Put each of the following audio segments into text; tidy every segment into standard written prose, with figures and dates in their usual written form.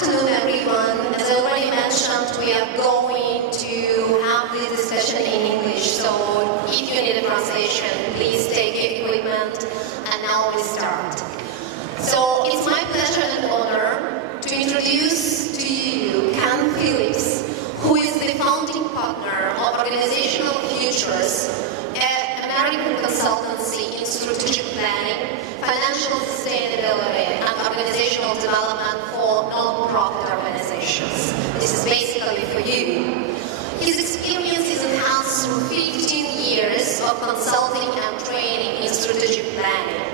afternoon, everyone. As I already mentioned, we are going to have this discussion in English, so if you need a translation, please take your equipment, and now we start. So it's my pleasure and honor to introduce to you Ken Phillips, who is the founding partner of Organizational Futures, an American consultancy in strategic planning, financial sustainability, and organizational development for non-profit organizations. This is basically for you. His experience is enhanced through 15 years of consulting and training in strategic planning.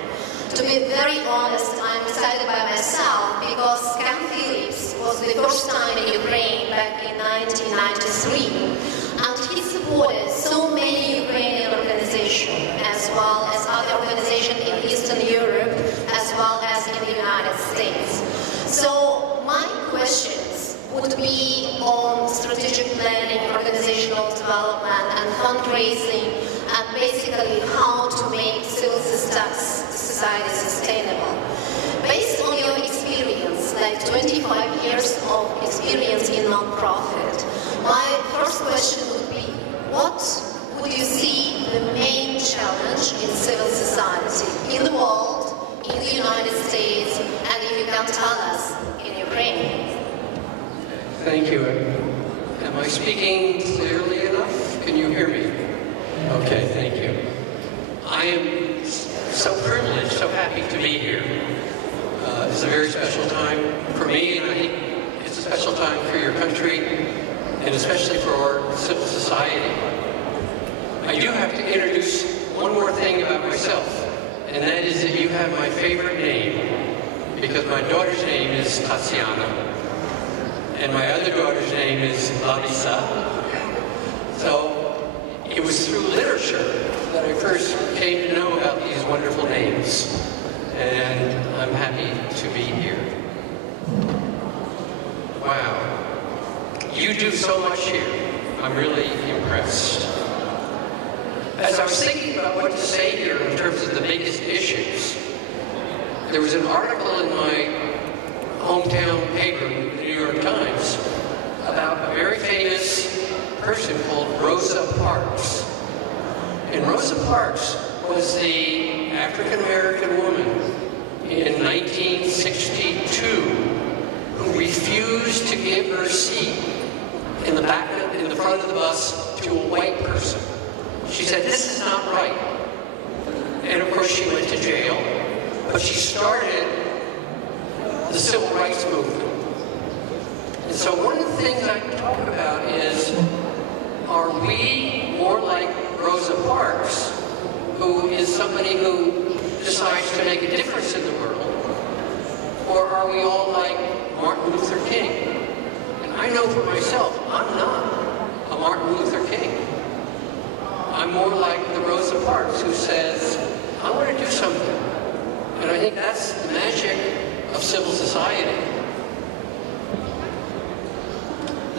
To be very honest, I'm excited by myself because Ken Phillips was the first time in Ukraine back in 1993, and he supported so many Ukrainian organizations, as well as other organizations in Eastern Europe, as well as in the United States. So my questions would be on strategic planning, organizational development, and fundraising, and basically how to make civil society sustainable. Based on your experience, like 25 years of experience in non-profit, my first question would be, what would you see the main challenge in civil society in the world, in the United States, and if you can tell us, in Ukraine? Thank you. Am I speaking clearly enough? Can you hear me? Okay, thank you. I am so privileged, so happy to be here. It's a very special time for me, and I think it's a special time for your country, and especially for our civil society. I do have to introduce one more thing about myself, and that is that you have my favorite name, because my daughter's name is Tatiana, and my other daughter's name is Larissa. So it was through literature that I first came to know about these wonderful names, and I'm happy to be here. Wow. You do so much here. I'm really impressed. As I was thinking about what to say here in terms of the biggest issues, there was an article in my hometown paper, the New York Times, about a very famous person called Rosa Parks. And Rosa Parks was the African-American woman in 1962 who refused to give her seat in the front of the bus to a white person. She said, this is not right. And of course she went to jail, but she started the civil rights movement. And so one of the things I talk about is, are we more like Rosa Parks, who is somebody who decides to make a difference in the world, or are we all like Martin Luther King? And I know for myself, I'm not a Martin Luther King. I'm more like the Rosa Parks who says, I want to do something. And I think that's the magic of civil society.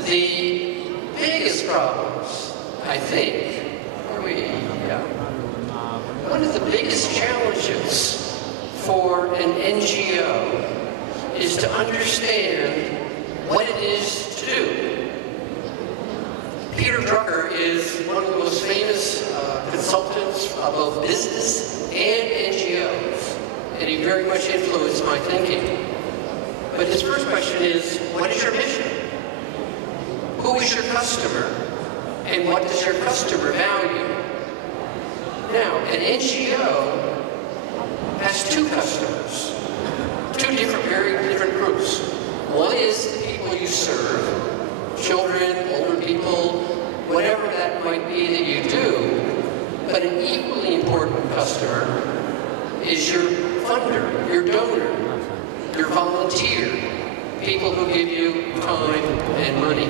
The biggest problems, I think, one of the biggest challenges for an NGO is to understand what it is to do. Peter Drucker is one of the most famous consultants of both business and NGOs, and he very much influenced my thinking. But his first question is, what is your mission? Who is your customer? And what does your customer value? Now, an NGO has two customers, very different groups. One is the people you serve, children, older people, whatever that might be that you do. But an equally important customer is your funder, your donor, your volunteer, people who give you time and money.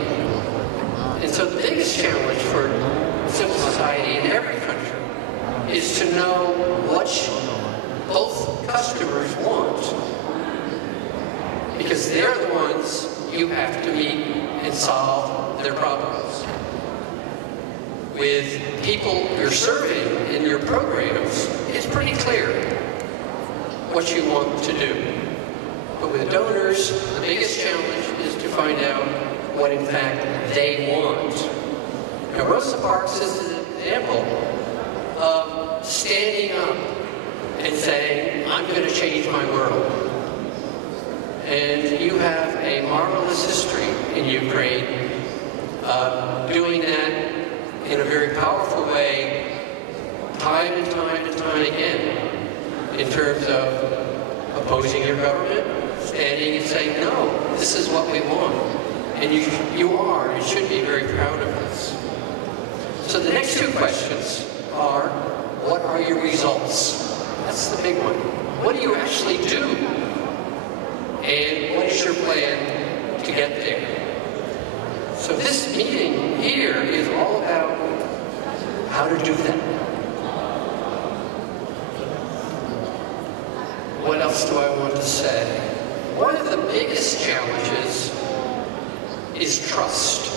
And so the biggest challenge for civil society in every country is to know what both customers want, because they're the ones you have to meet and solve their problems. With people you're serving in your programs, it's pretty clear what you want to do. But with donors, the biggest challenge is to find out what, in fact, they want. Now, Rosa Parks is an example of standing up and saying, I'm going to change my world. And you have a marvelous history in Ukraine, doing that in a very powerful way, time and time and time again, in terms of opposing your government, standing and saying, no, this is what we want. And you are and should be very proud of this. So the next two questions are, what are your results? That's the big one. What do you actually do? And what is your plan to get there? So this meeting here is all about how to do that. What else do I want to say? One of the biggest challenges is trust.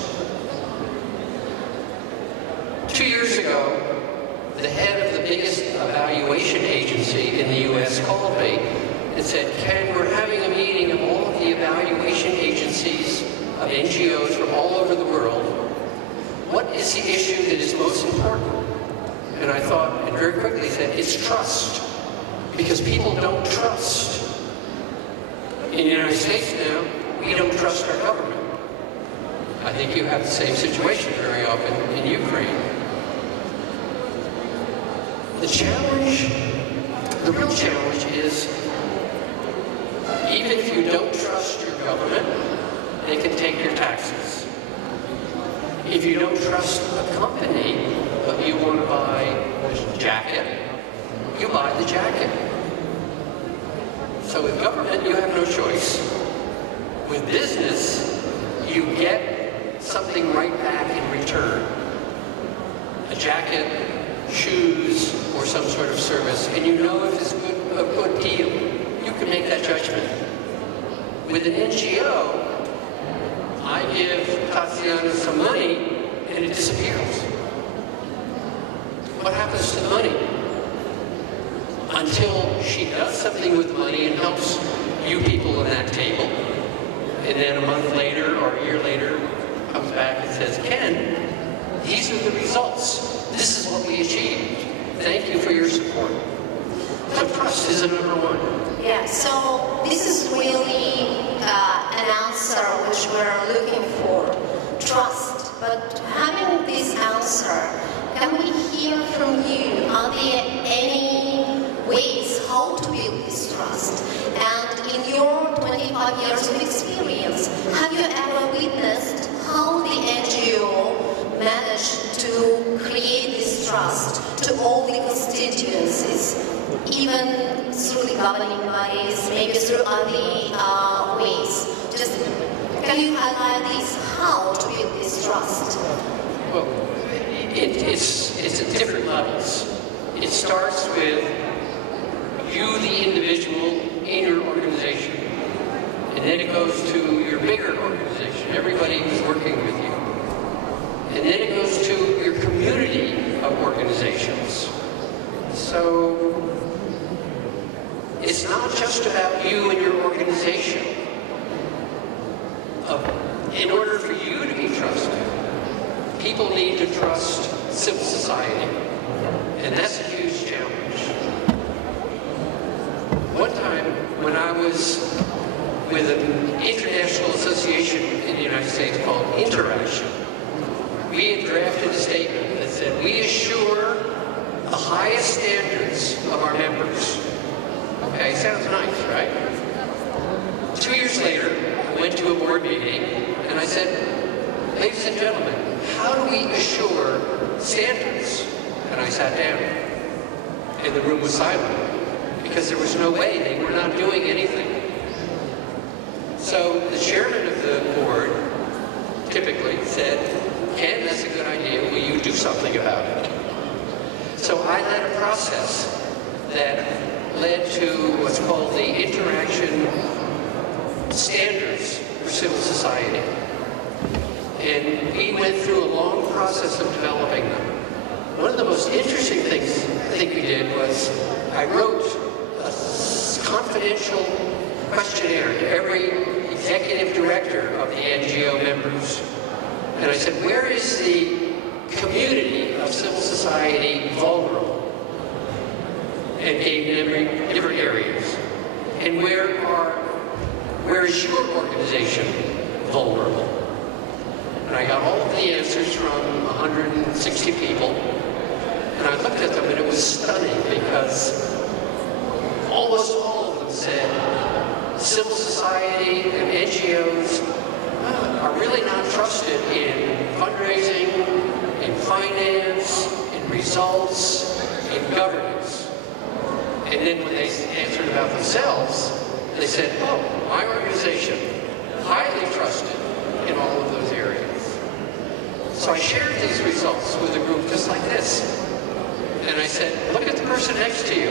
2 years ago, the head of the biggest evaluation agency in the U.S. called me and said, Ken, we're having a meeting of all of the evaluation agencies of NGOs from all over the world. What is the issue that is most important? And I thought, and very quickly said, it's trust. Because people don't trust. In the United States now, we don't trust our government. I think you have the same situation very often in Ukraine. The challenge, the real challenge is, even if you don't trust your government, they can take your taxes. If you don't trust a company, but you want to buy a jacket, you buy the jacket. So with government, you have no choice. With business, you get something right back in return. A jacket, shoes, or some sort of service, and you know if it's a good deal. You can make that judgment. With an NGO, I give Tatiana some money, and it disappears. What happens to the money? Until she does something with the money and helps you people at that table, and then a month later or a year later comes back and says, Ken, these are the results. This is what we achieved. Thank you for your support. So trust is a number one. Yeah, so this is really an answer which we're looking for, trust. But having this answer, can we hear from you? Are there any ways how to build this trust? And in your 25 years of experience, have you ever witnessed how the NGO managed to create this trust to all the constituencies, even through the governing bodies, maybe through other ways? Just can you highlight this, how to build this trust? Well, it's at different levels. It starts with you, the individual, in your organization. And then it goes to your bigger organization, everybody who's working with you. And then it goes to your community of organizations. So it's not just about you and your organization. In order for you to be trusted, people need to trust civil society. And that's a huge challenge. One time, when I was with an international association in the United States called Interaction, we had drafted a statement that said, we assure the highest standards of our members. Okay, sounds nice, right? 2 years later, I went to a board meeting, and I said, ladies and gentlemen, how do we assure standards? And I sat down, and the room was silent, because there was no way, they were not doing anything. So the chairman of the board typically said, Ken, that's a good idea, will you do something about it? So I led a process that led to what's called the Interaction Standards for Civil Society. And we went through a long process of developing them. One of the most interesting things I think we did was I wrote a confidential questionnaire to every executive director of the NGO members. And I said, where is the community of civil society vulnerable? And gave them different areas. And where is your organization vulnerable? And I got all of the answers from 160 people. And I looked at them and it was stunning because almost all of them said civil society and NGOs are really not trusted in fundraising, in finance, in results, in governance. And then when they answered about themselves, they said, oh, my organization, highly trusted in all of those areas. So I shared these results with a group just like this. And I said, look at the person next to you.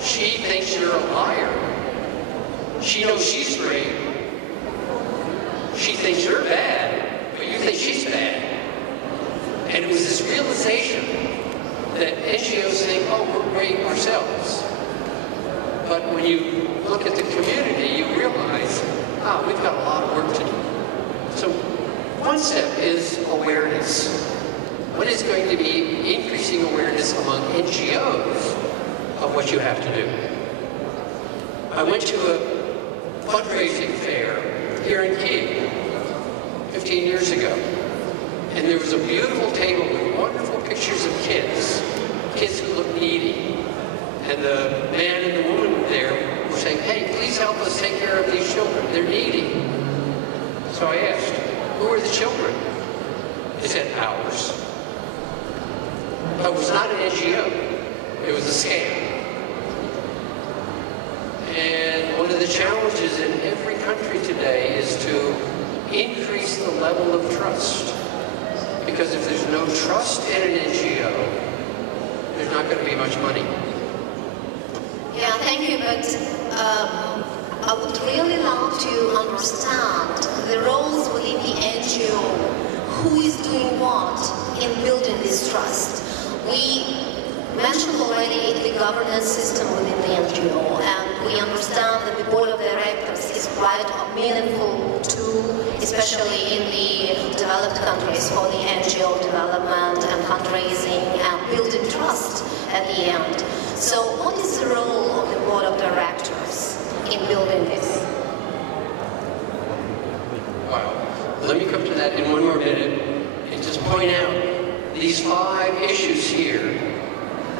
She thinks you're a liar. She knows she's great. She thinks you're bad, but you think she's bad. And it was this realization that NGOs think, oh, we're great ourselves. But when you look at the community, you realize, we've got a lot of work to do. So one step is awareness. What is going to be increasing awareness among NGOs of what you have to do? I went to a fundraising fair here in Kiev 15 years ago. And there was a beautiful table with wonderful pictures of kids who look needy. And the man and the woman there were saying, hey, please help us take care of these children. They're needy. So I asked, who are the children? They said, ours. But it was not an NGO. It was a scam. And one of the challenges in every country today is to increase the level of trust. Because if there's no trust in an NGO, there's not going to be much money. Yeah, thank you, but I would really love to understand the roles within the NGO. Who is doing what in building this trust? We mentioned already the governance system within the NGO, and we understand that the board of directors is quite a meaningful tool, especially in the developed countries, for the NGO development and fundraising and building trust at the end. So what is the role of the board of directors in building this? Wow. Let me come to that in one more minute and just point out these 5 issues here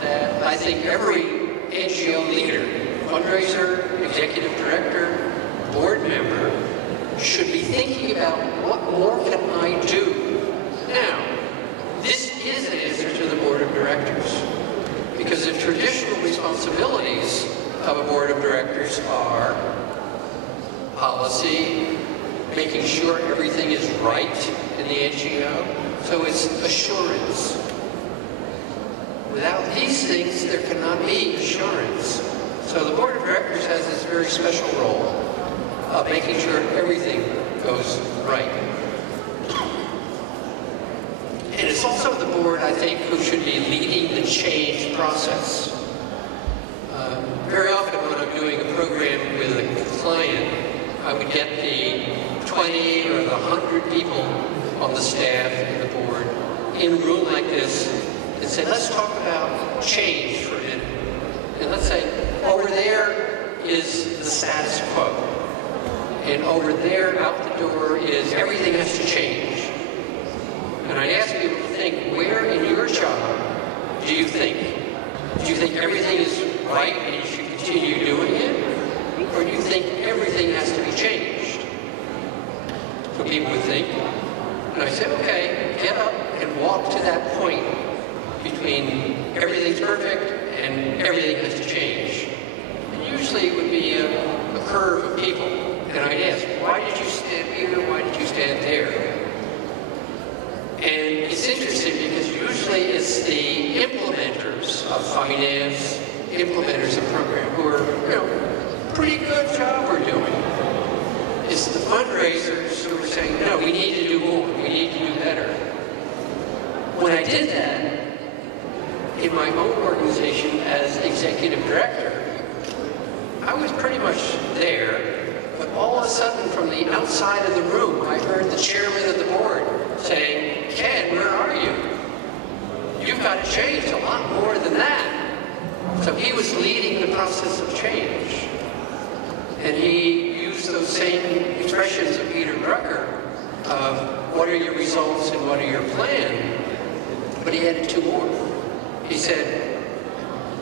that I think every NGO leader, fundraiser, executive director, board member, should be thinking about what more can I do? Now, this is an answer to the board of directors, because the traditional responsibilities of a board of directors are policy, making sure everything is right in the NGO, so it's assurance. Without these things, there cannot be assurance. So the board of directors has this very special role of making sure everything goes right. And it's also the board, I think, who should be leading the change process. Very often when I'm doing a program with a client, I would get the 20 or the 100 people on the staff and the board in a room like this and say, let's talk about change for a minute. And let's say, over there is the status quo. And over there, out the door, is everything has to change. And I ask people to think, where in your job do you think? Do you think everything is right and you should continue doing it? Or do you think everything has to be changed? So people would think. And I said, okay, get up and walk to that point between everything's perfect and everything has to change. And usually it would be a curve of people. And I'd ask, why did you stand here? Why did you stand there? And it's interesting because usually it's the implementers of finance, implementers of program who are, pretty good job we're doing. It's the fundraisers who are saying, no, we need to do more, we need to do better. When I did that in my own organization as executive director, I I was pretty much there, but all of a sudden from the outside of the room, I heard the chairman of the board saying, "Ken, where are you? You've got to change a lot more than that." So he was leading the process of change. And he used those same expressions of Peter Drucker of what are your results and what are your plan? But he added two more. He said,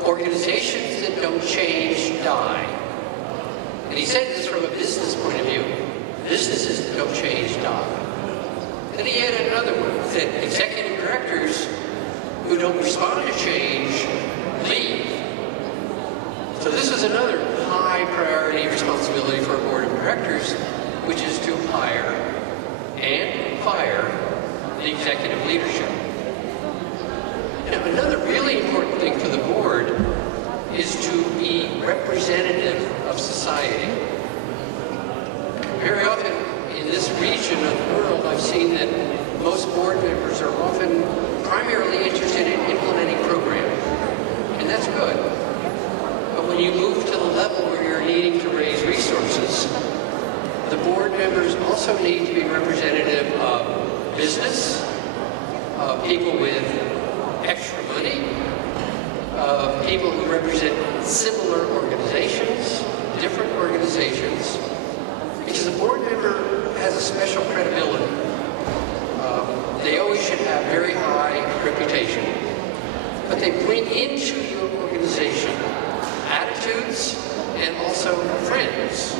organizations that don't change die. And he said this from a business point of view. Businesses that don't change die. Then he added another one. He said, executive directors who don't respond to change leave. So this is another high priority responsibility for a board of directors, which is to hire and fire the executive leadership. Now, another really important thing for the board is to be representative of society. Very often in this region of the world, I've seen that most board members are often primarily interested in implementing programs, and that's good. But when you move to the level where you're needing to raise resources, the board members also need to be representative of business, of people with extra money, of people who represent similar organizations, different organizations, because the board member has a special credibility. They always should have very high reputation, but they bring into your organization attitudes and also friends.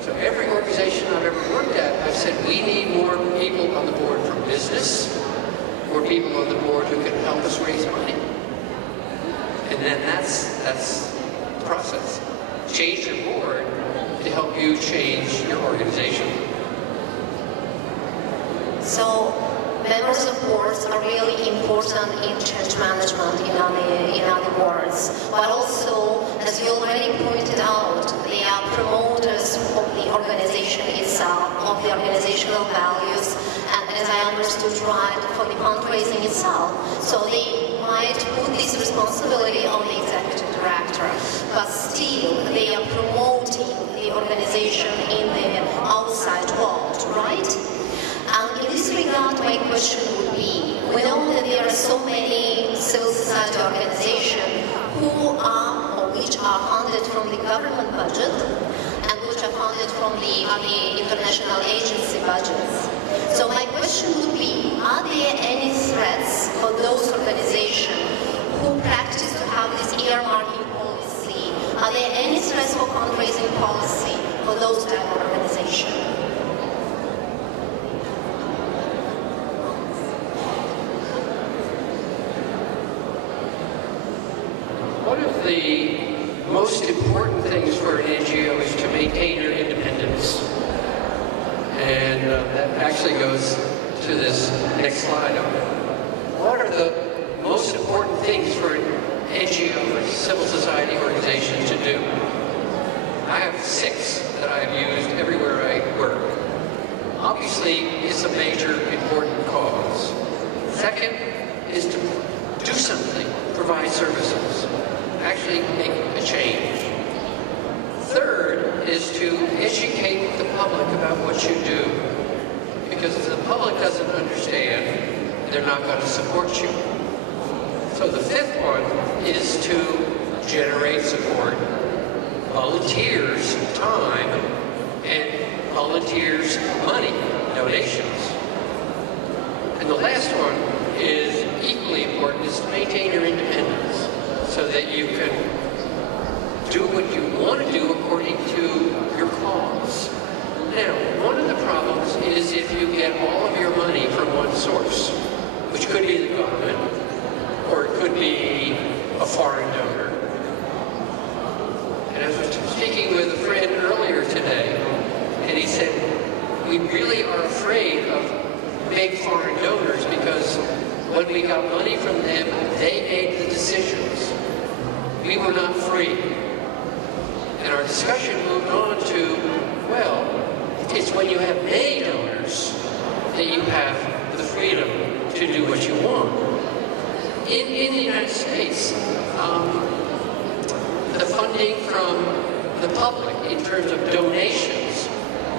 So every organization I've ever worked at, I've said we need more people on the board from business, more people on the board who can help us raise money. And then that's the process. Change your board to help you change your organization. So members of boards are really important in change management in other boards, but also, as you already pointed out, they are promoters of the organization itself, of the organizational values, and as I understood right, for the fundraising itself. So they might put this responsibility on the executive director, but still they are promoting the organization in the outside world, right? And in this regard, my question would be, we know that there are so many civil society organizations who are, or which are funded from the government budget, and which are funded from the international agency budgets. So my question would be, are there any threats for those organizations who practice to have this earmarking policy? Are there any threats for fundraising policy for those type of organizations? One of the most important things for an NGO is to maintain your independence. And that actually goes to this next slide. What are the most important things for an NGO, a civil society organization, to do? I have 6 that I've used everywhere I work. Obviously, it's a major important cause. Second is to do something, provide services, actually make a change. Third is to educate the public about what you do. Because if the public doesn't understand, they're not going to support you. So the 5th one is to generate support, volunteers time, and volunteers money, donations. And the last one is equally important, is to maintain your independence so that you can do what you want to do according to your cause. Now, one of the problems is if you get all of your money from one source, which could be the government, or it could be a foreign donor. And I was speaking with a friend earlier today, and he said, we really are afraid of big foreign donors because when we got money from them, they made the decisions. We were not free. And our discussion moved on to, well, it's when you have many donors that you have the freedom to do what you want. In the United States, the funding from the public in terms of donations,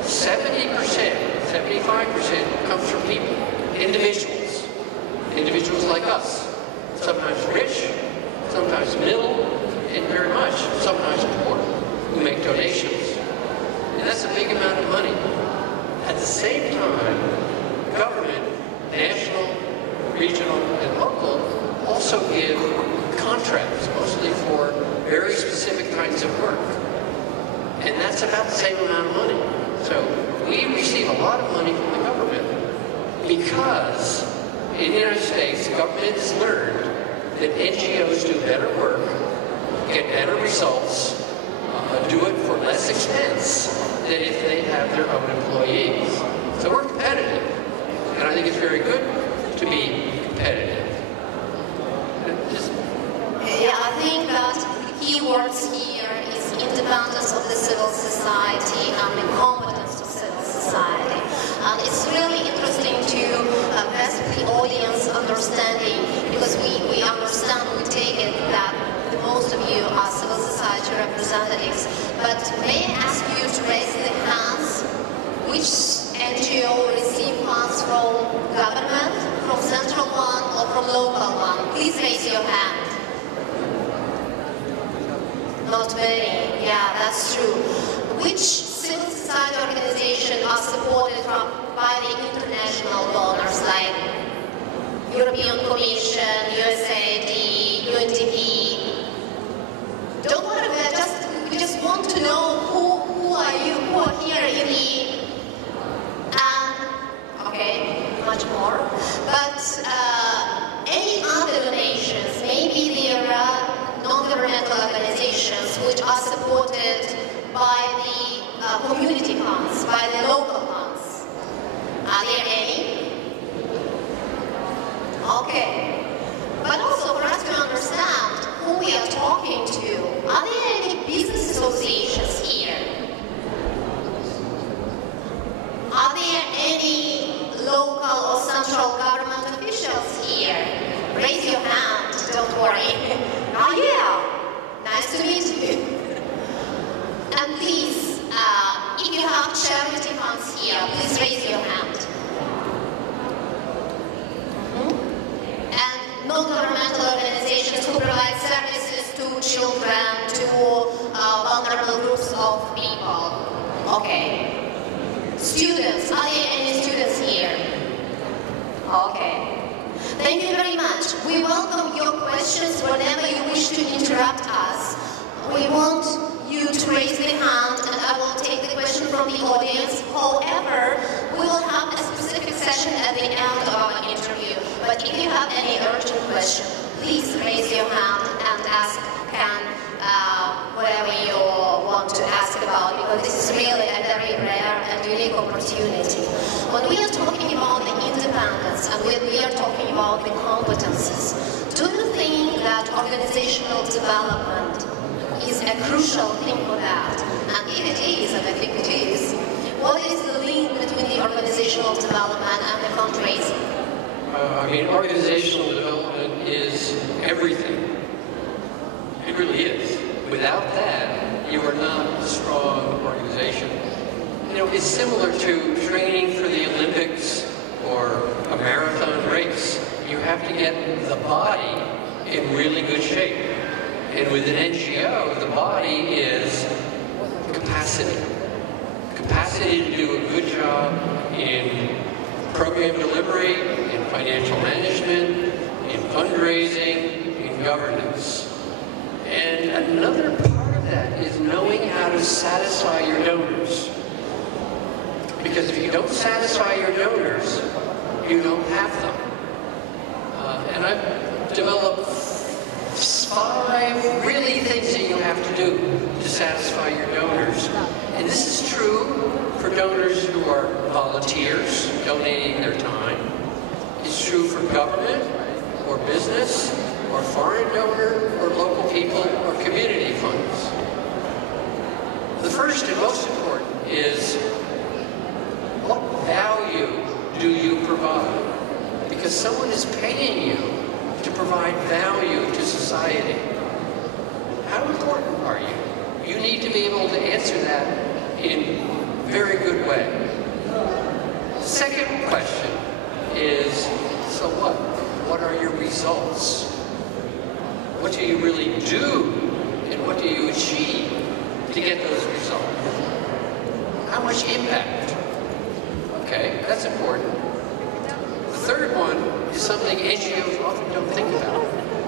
70%, 75% comes from people, individuals like us, sometimes rich, sometimes middle, and very much sometimes poor, who make donations. And that's a big amount of money. At the same time, government, national, regional, and local, also give contracts, mostly for very specific kinds of work. And that's about the same amount of money. So we receive a lot of money from the government because in the United States, the government has learned that NGOs do better work, get better results, do it for less expense than if they have their own employees. So we're competitive, and I think it's very good to be competitive. Yeah, I think that the key words here is independence of the civil society and the competence of civil society. And it's really interesting to grasp the audience understanding, because we understand, we take it that the most of you are civil society representatives. But may I ask you to raise the hands which NGO receive funds from government, from central one, or from local one? Please raise your hand. Not many. Yeah, that's true. Which civil society organization are supported by the international donors, like European Commission, USAID, UNDP? Don't worry, we just want to know who are you, who are here in the okay, much more. But any other donations, maybe there are non-governmental organizations which are supported by the community funds, by the local funds. Are there any? Okay. But also for us to understand who we are talking to, are there any business associations here? Are there any local or central government officials here? Raise your hand, don't worry. Oh yeah, nice to meet you. And please, if you have charity funds here, please raise your hand. And non-governmental organizations who provide services to children, to vulnerable groups of people. Okay. Students, are there any students here? Okay. Thank you very much. We welcome your questions whenever you wish to interrupt us. We want you to raise the hand and I will take the question from the audience. However, we will have a specific session at the end of our interview. But if you have any urgent question, please raise your hand and ask Ken whatever you want to ask about, because this is really a very rare and unique opportunity. When we are talking about the independence and when we are talking about the competencies, do you think that organizational development is a crucial thing for that? And if it is, and I think it is, what is the link between the organizational development and the fundraising? I mean, organizational development is everything. It really is. Without that, you are not a strong organization. You know, it's similar to training for the Olympics or a marathon race. You have to get the body in really good shape. And with an NGO, the body is capacity. Capacity to do a good job in program delivery, in financial management, in fundraising, in governance. And another part of that is knowing how to satisfy your donors. Because if you don't satisfy your donors, you don't have them. And I've developed 5 really things that you have to do to satisfy your donors. And this is true for donors who are volunteers, donating their time. It's true for government or business, or foreign donor, or local people, or community funds. The first and most important is, what value do you provide? Because someone is paying you to provide value to society. How important are you? need to be able to answer that in a very good way. Second question is, so what? What are your results? What do you really do, and what do you achieve to get those results? How much impact? Okay, that's important. The third one is something NGOs often don't think about.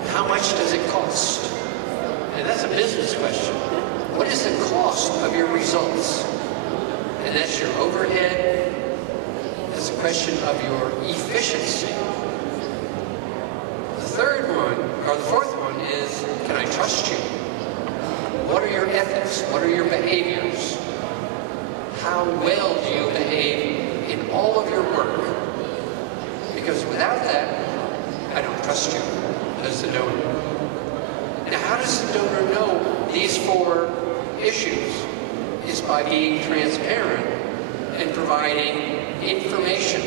How much does it cost? And that's a business question. What is the cost of your results? And that's your overhead. That's a question of your efficiency. The third one, or the fourth one is, can I trust you? What are your ethics? What are your behaviors? How well do you behave in all of your work? Because without that, I don't trust you as the donor. Now, how does the donor know these four issues? Is by being transparent and providing information.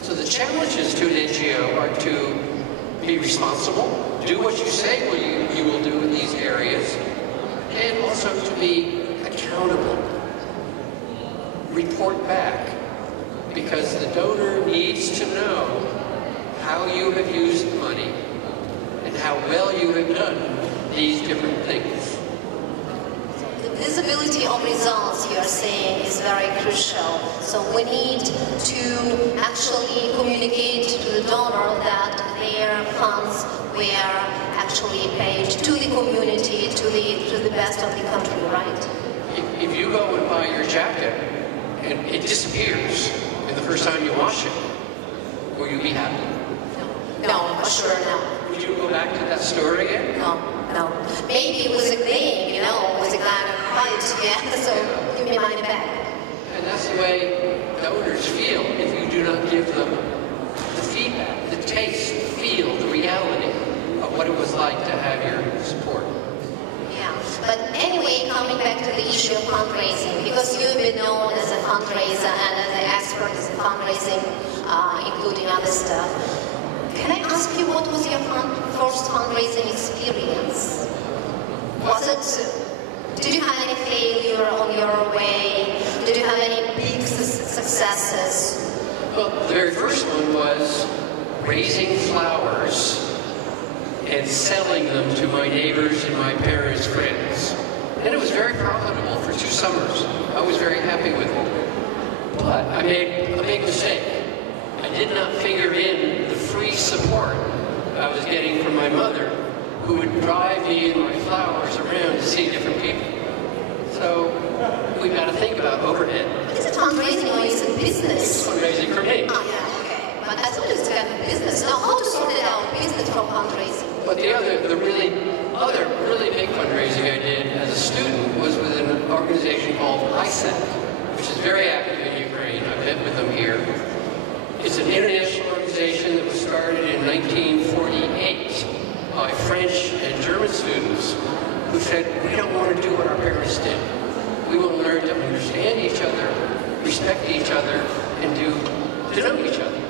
So the challenges to an NGO are to be responsible, do what you say you will do in these areas, and also to be accountable. Report back, because the donor needs to know how you have used the money and how well you have done these different things. The visibility of results, you are saying, is very crucial. So we need to actually communicate to the donor that their funds were actually paid to the community, to the best of the country, right? If you go and buy your jacket and it disappears in the first time you wash it, will you be happy? No, for sure no. Would you go back to that store again? No. Maybe it was a thing, you know, it was a kind of fight, yeah, so give me money back. And that's the way donors feel if you do not give them the feedback, the taste, the feel, the reality of what it was like to have your support. Yeah, but anyway, coming back to the issue of fundraising, because you've been known as a fundraiser and as an expert in fundraising, including other stuff. Can I ask you, what was your first fundraising experience? Did you have any failure on your way? Did you have any big successes? Well, the very first one was raising flowers and selling them to my neighbors and my parents' friends. And it was very profitable for 2 summers. I was very happy with it. But I made a big mistake. I did not figure in the free support I was getting from my mother, who would drive me and my flowers around to see different people. So we've got to think about overhead. But is it fundraising or is it business? It's fundraising for me. Oh, yeah, okay. But I thought it was kind of business. Now, how to sort it out, business from fundraising? But the other really big fundraising I did as a student was with an organization called ISAR, which is very active in Ukraine. I've met with them here. It's an international organization that was started in 1948 by French and German students who said, we don't want to do what our parents did. We want to learn to understand each other, respect each other, and to know each other.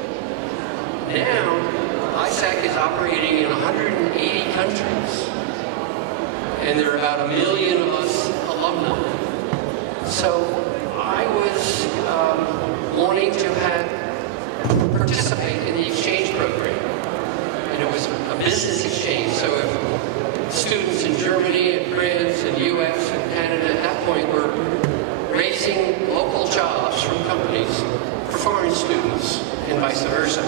Now, ISAC is operating in 180 countries, and there are about 1 million of us alumni. So I was wanting to participate in the exchange program, and it was a business exchange. So if students in Germany and France and US and Canada at that point were raising local jobs from companies for foreign students and vice versa.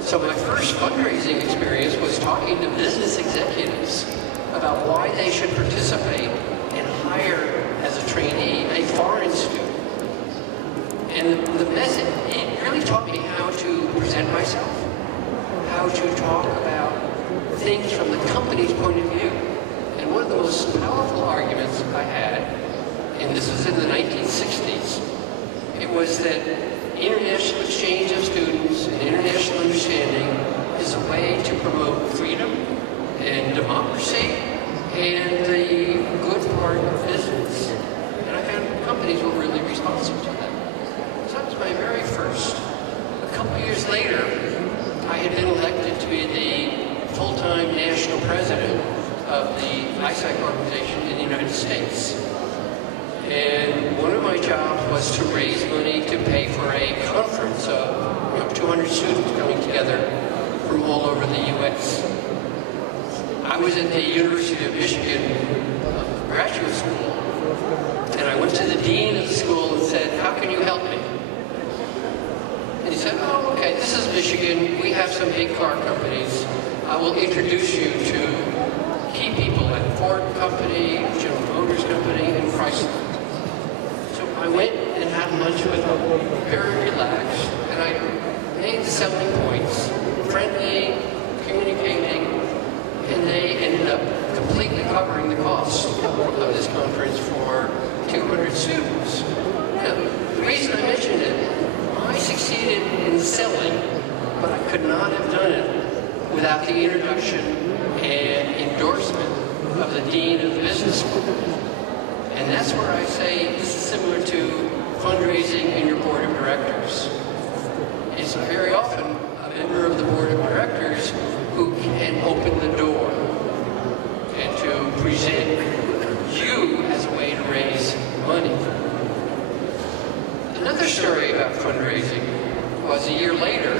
So my first fundraising experience was talking to business executives about why they should participate and hire as a trainee a foreign student. And the message, it really taught me how to present myself, how to talk about things from the company's point of view. And one of the most powerful arguments I had, and this was in the 1960s, it was that international exchange of students and international understanding is a way to promote freedom and democracy and the good part of business. And I found companies were really responsive to that. So that was my very first. A couple years later, I had been elected to be the full-time national president of the ISAC organization in the United States. And one of my jobs was to raise money to pay for a conference of 200 students coming together from all over the U.S. I was at the University of Michigan graduate school, and I went to the dean of the school and said, "How can you help me?" And he said, "Oh, okay, this is Michigan. We have some big car companies. I will introduce you to key people at Ford Company, General Motors Company, and Chrysler." So I went and had lunch with them, very relaxed, and I made the selling points, friendly, communicating, and they ended up completely covering the cost of this conference for 200 students. Now, the reason I mentioned it, I succeeded in selling, but I could not have done it without the introduction and endorsement of the dean of the business school. And that's where I say this is similar to fundraising in your board of directors. It's very often a member of the board of directors who can open the door and to present you as a way to raise money. Another story about fundraising was a year later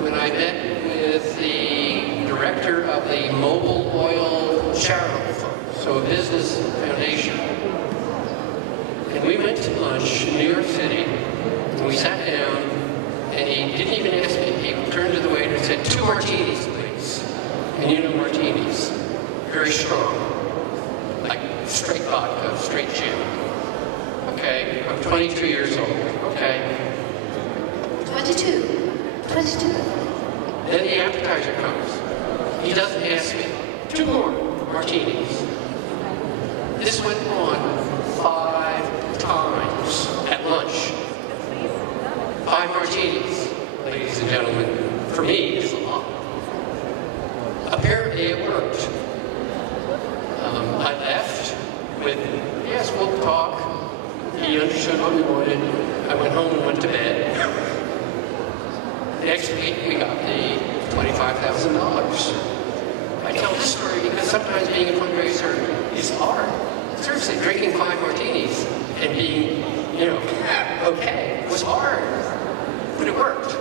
when I met with the director of the Mobile Oil Charitable Fund, so a business foundation. And we went to lunch in New York City, and we sat down, and he didn't even ask me. He turned to the waiter and said, "2 martinis, please." And you know martinis, very strong, like straight vodka, straight gin. Okay, I'm 22 years old, okay? 22. Then the appetizer comes. He doesn't ask me. 2 more martinis. This went on 5 times at lunch. 5 martinis, ladies and gentlemen, for me is a lot. Apparently it worked. I left with, "Yes, we'll talk." He understood what we wanted. I went home and went to bed. Next week, we got the $25,000. I tell this story because sometimes being a fundraiser is hard. Seriously, drinking 5 martinis and being, okay, was hard, but it worked.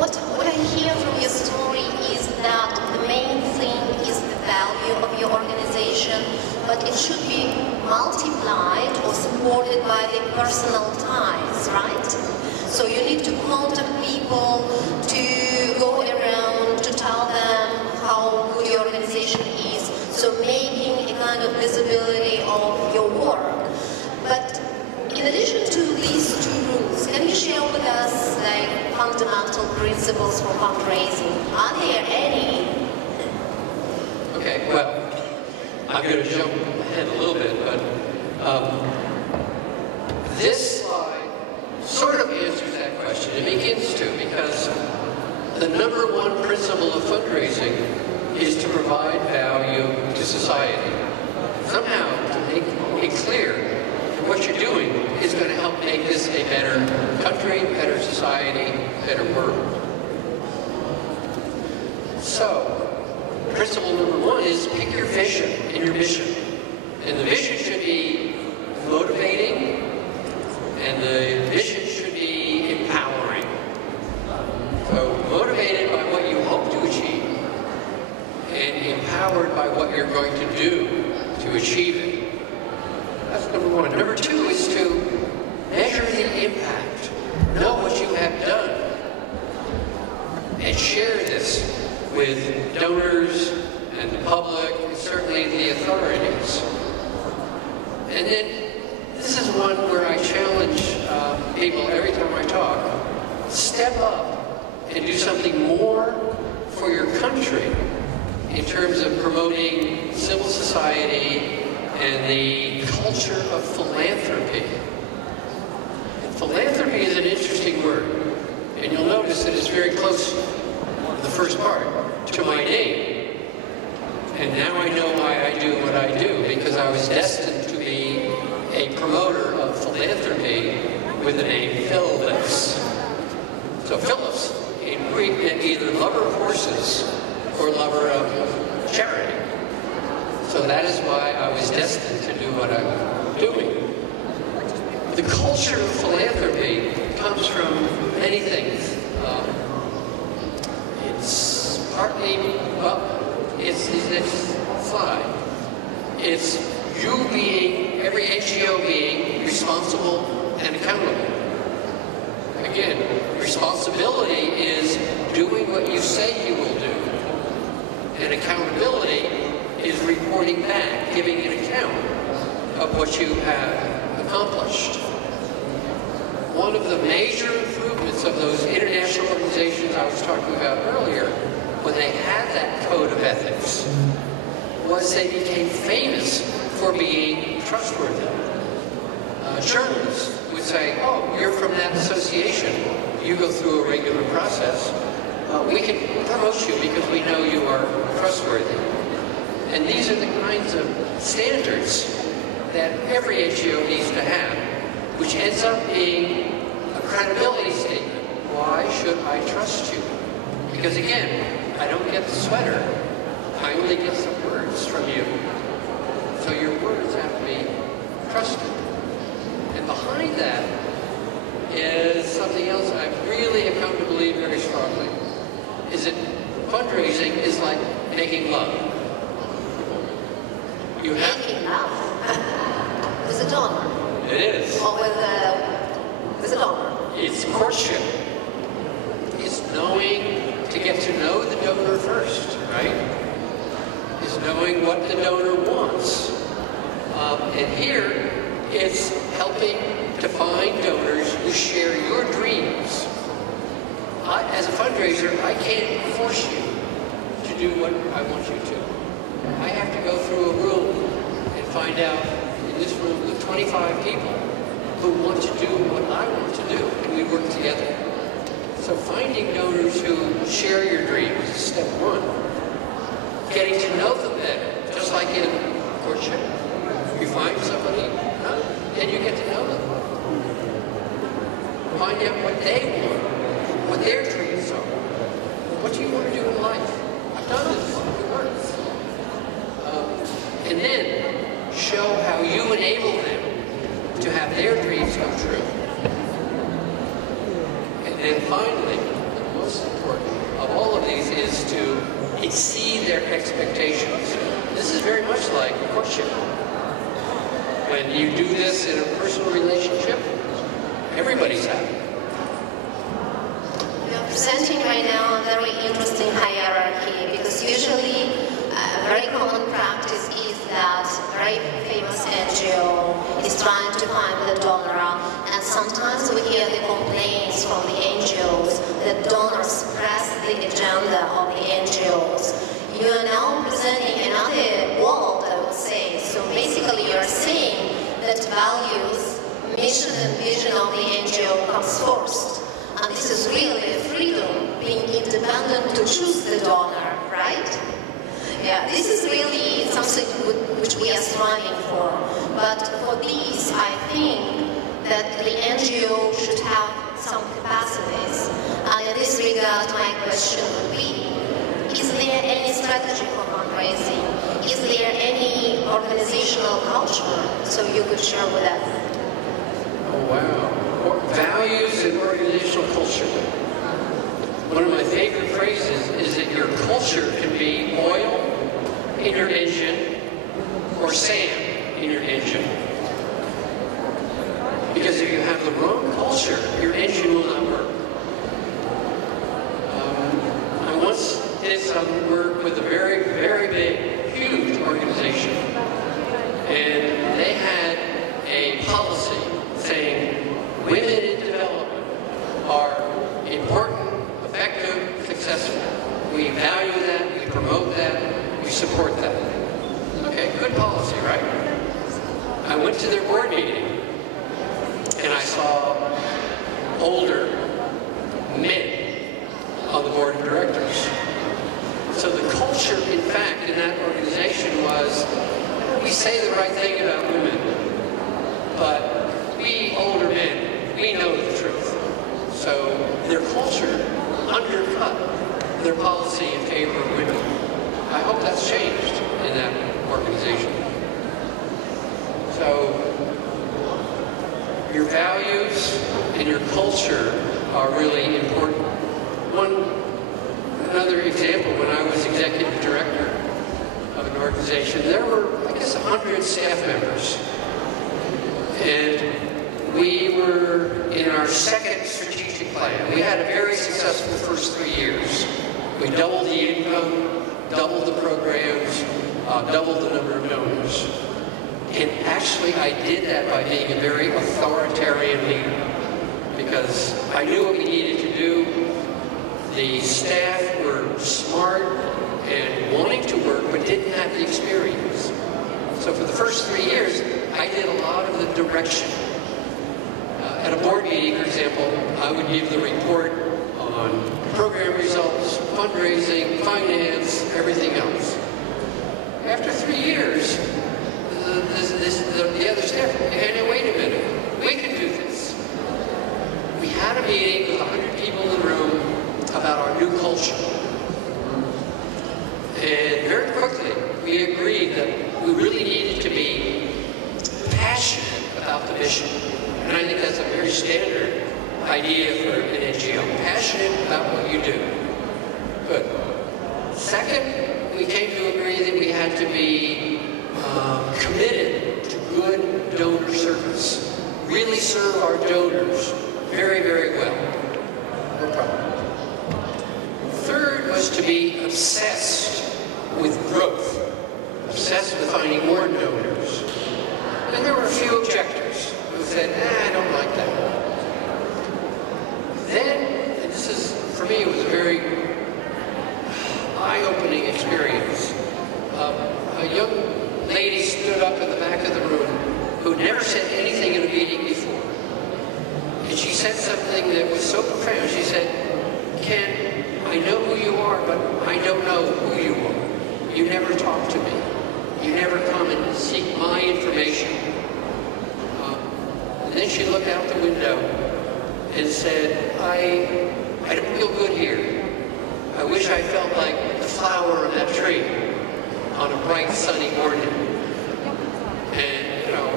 What I hear from your story is that the main thing is the value of your organization, but it should be multiplied or supported by the personal ties, right? So you need to contact people, to go around, to tell them how good your organization is, so making a kind of visibility of your work. But in addition to these 2 rules, can you share with us like fundamental principles for fundraising? Are there any? Okay, well, I'm going to jump ahead a little bit, but this slide sort of answers that question. It begins to, because the number 1 principle of fundraising is to provide value to society. Somehow, to make it clear that what you're doing is going to help make this a better country, better society, better world. So, principle number 1 is pick your vision and your mission. And the vision should be motivating, and the mission should be empowering. So motivated by what you hope to achieve, and empowered by what you're going to do to achieve it. That's number 1. Number 2 is to measure the impact. Know what you have done. And share this with donors and the public, and certainly the authorities. And then, this is one where I challenge people every time I talk, step up and do something more for your country in terms of promoting civil society and the culture of philanthropy. And philanthropy is an interesting word, and you'll notice that it's very close, the first part, to my name. And now I know why I do what I do, because I was destined to be a promoter of philanthropy with the name Phillips. So Phillips, in Greek, meant either lover of horses or lover of charity. So that is why I was destined to do what I'm doing. The culture of philanthropy comes from many things. It's partly, well, it's this slide. It's you being, every NGO being responsible and accountable. Again, responsibility is doing what you say you will do. And accountability is reporting back, giving an account of what you have accomplished. One of the major improvements of those international organizations I was talking about earlier, when they had that code of ethics, was they became famous for being trustworthy. Journalists would say, oh, you're from that association. You go through a regular process. We can promote you because we know you are trustworthy. And these are the kinds of standards that every NGO needs to have, which ends up being a credibility statement. Why should I trust you? Because again, I don't get the sweater. I only get some words from you. So your words have to be trusted. And behind that is something else I really have come to believe very strongly, is that fundraising is like making love. You have Making love? With a donor? It is. Or with a donor? It's courtship. It's knowing, to get to know the donor first, right? It's knowing what the donor wants. And here, it's helping to find donors who share your dreams. As a fundraiser, I can't force you to do what I want you to. I have to go through a room and find out, in this room with 25 people, who want to do what I want to do, and we work together. So finding donors who share your dreams is step one. Getting to know them better, just like in courtship. You find somebody, then you get to know them. Find out what they want, what their dreams are. What do you want to do in life? I've done this, it works. And then show how you enable them to have their dreams come true. And then finally, the most important of all of these is to exceed their expectations. This is very much like courtship. When you do this in a personal relationship, everybody's happy. You're presenting right now a very interesting hierarchy, because usually a very common practice is that a very famous NGO is trying to find the donor, and sometimes we hear the complaints from the NGOs that donors press the agenda of the NGOs. You are now presenting another world, I would say. So basically you are saying that values, mission and vision of the NGO comes first. And this is really a freedom, being independent to choose the donor, right? Yeah, this is really something which we are striving for. But for this, I think that the NGO should have some capacities. And in this regard, my question would be, is there any strategy for fundraising? Is there any organizational culture? So you could share with us. Oh, wow. Values and organizational culture. One of my favorite phrases is that your culture can be oil in your engine or sand in your engine. Because if you have the wrong culture, your engine will not work. I once did some work with a very, very big, huge organization. And they had a policy saying women in development are important, effective, successful. We value that, we promote that, we support that. Okay, good policy, right? I went to their board meeting and I saw older men on the board of directors. So the culture, in fact, in that organization was, we say the right thing about women, but we older men, we know the truth. So their culture undercut their policy in favor of women. I hope that's changed in that organization. So your values and your culture are really important. Another example, when I was executive director of an organization, there were, I guess, 100 staff members. And we were in our second strategic plan. We had a very successful first 3 years. We doubled the income, doubled the programs, doubled the number of donors. And actually, I did that by being a very authoritarian leader, because I knew what we needed to do. The staff were smart and wanting to work, but didn't have the experience. So for the first 3 years, I did a lot of the direction. At a board meeting, for example, I would give the report on program results, fundraising, finance, everything else. After 3 years, the other staff, hey, wait a minute, we can do this. We had a meeting with 100 people in the room about our new culture. And very quickly, we agreed that we really needed to be passionate about the mission. And I think that's a very standard idea for an NGO, passionate about what you do. Good. Second, we came to agree that we had to be committed to good donor service. Really serve our donors very, very well. No problem. Third was to be obsessed with growth, obsessed with finding more donors. And there were a few objectors who said, I don't like that. Then, and this is, for me, it was a very eye-opening experience. A young lady stood up in the back of the room who never said anything in a meeting before. And she said something that was so profound. She said, Ken, I know who you are, but I don't know who you are. You never talk to me. You never come and seek my information. And then she looked out the window and said, I don't feel good here. I wish I felt like the flower on that tree on a bright, sunny morning. And, you know,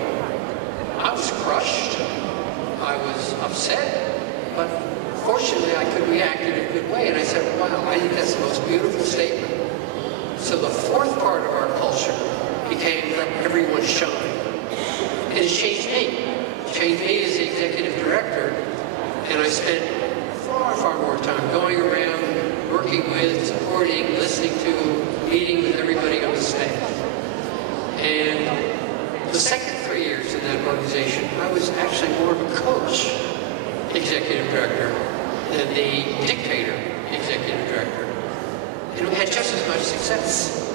I was crushed. I was upset, but fortunately I could react in a good way. And I said, wow, I think that's the most beautiful statement. So the fourth part of our culture became let everyone shine. And it changed me. It changed me as the executive director. And I spent far, far more time going around, working with, supporting, listening to, meeting with everybody on the staff. And the second 3 years in that organization, I was actually more of a coach executive director than the dictator executive director. And we had just as much success.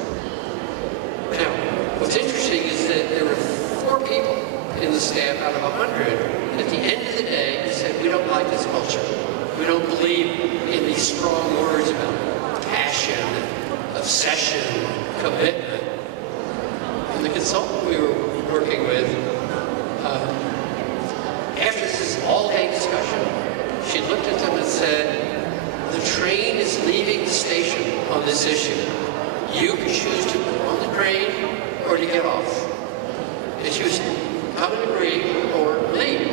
Now, what's interesting is that there were 4 people in the staff out of 100. At the end of the day, they said, we don't like this culture. We don't believe in these strong words about passion, obsession, commitment. And the consultant we were working with, after this all-day discussion, she looked at them and said, the train is leaving the station on this issue. You can choose to go on the train or to get off. And she was come and agree or leave.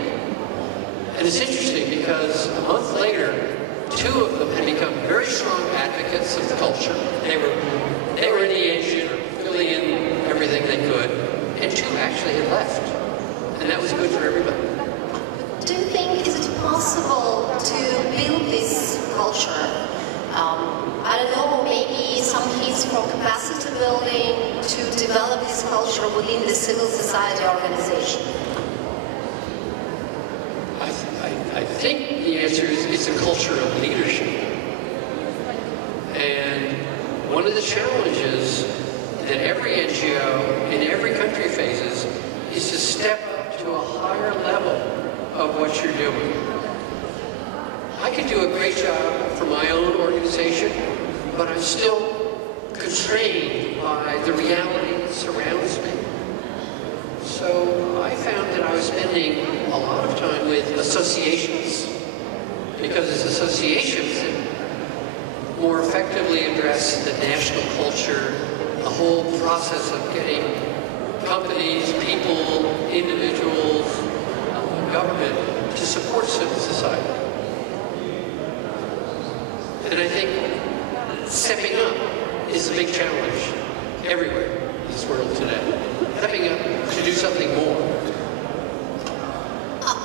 And it's interesting because a month later, 2 of them had become very strong advocates of the culture. They were in the engine, filling in everything they could, and 2 actually had left. And that was good for everybody. Do you think is it possible to build this culture? I don't know, maybe some hints for capacity building to develop this culture within the civil society organization? I think the answer is it's a culture of leadership. And one of the challenges that every NGO in every country faces is to step up to a higher level of what you're doing. I can do a great job for my own organization, but I'm still constrained by the reality that surrounds me. So I found that I was spending a lot of time with associations, because it's associations that more effectively address the national culture a whole process of getting companies, people, individuals, government to support civil society. And I think stepping up is a big challenge everywhere in this world today. Stepping up to do something more.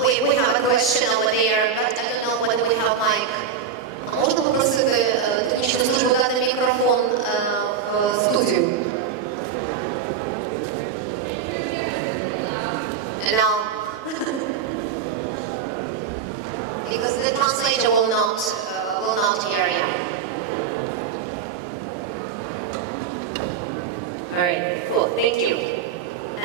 We have a question over there, but I don't know whether we have mic. Можна попросити технічну службу дати мікрофон в студію? No. Because the translator will not hear you. All right, cool, thank you.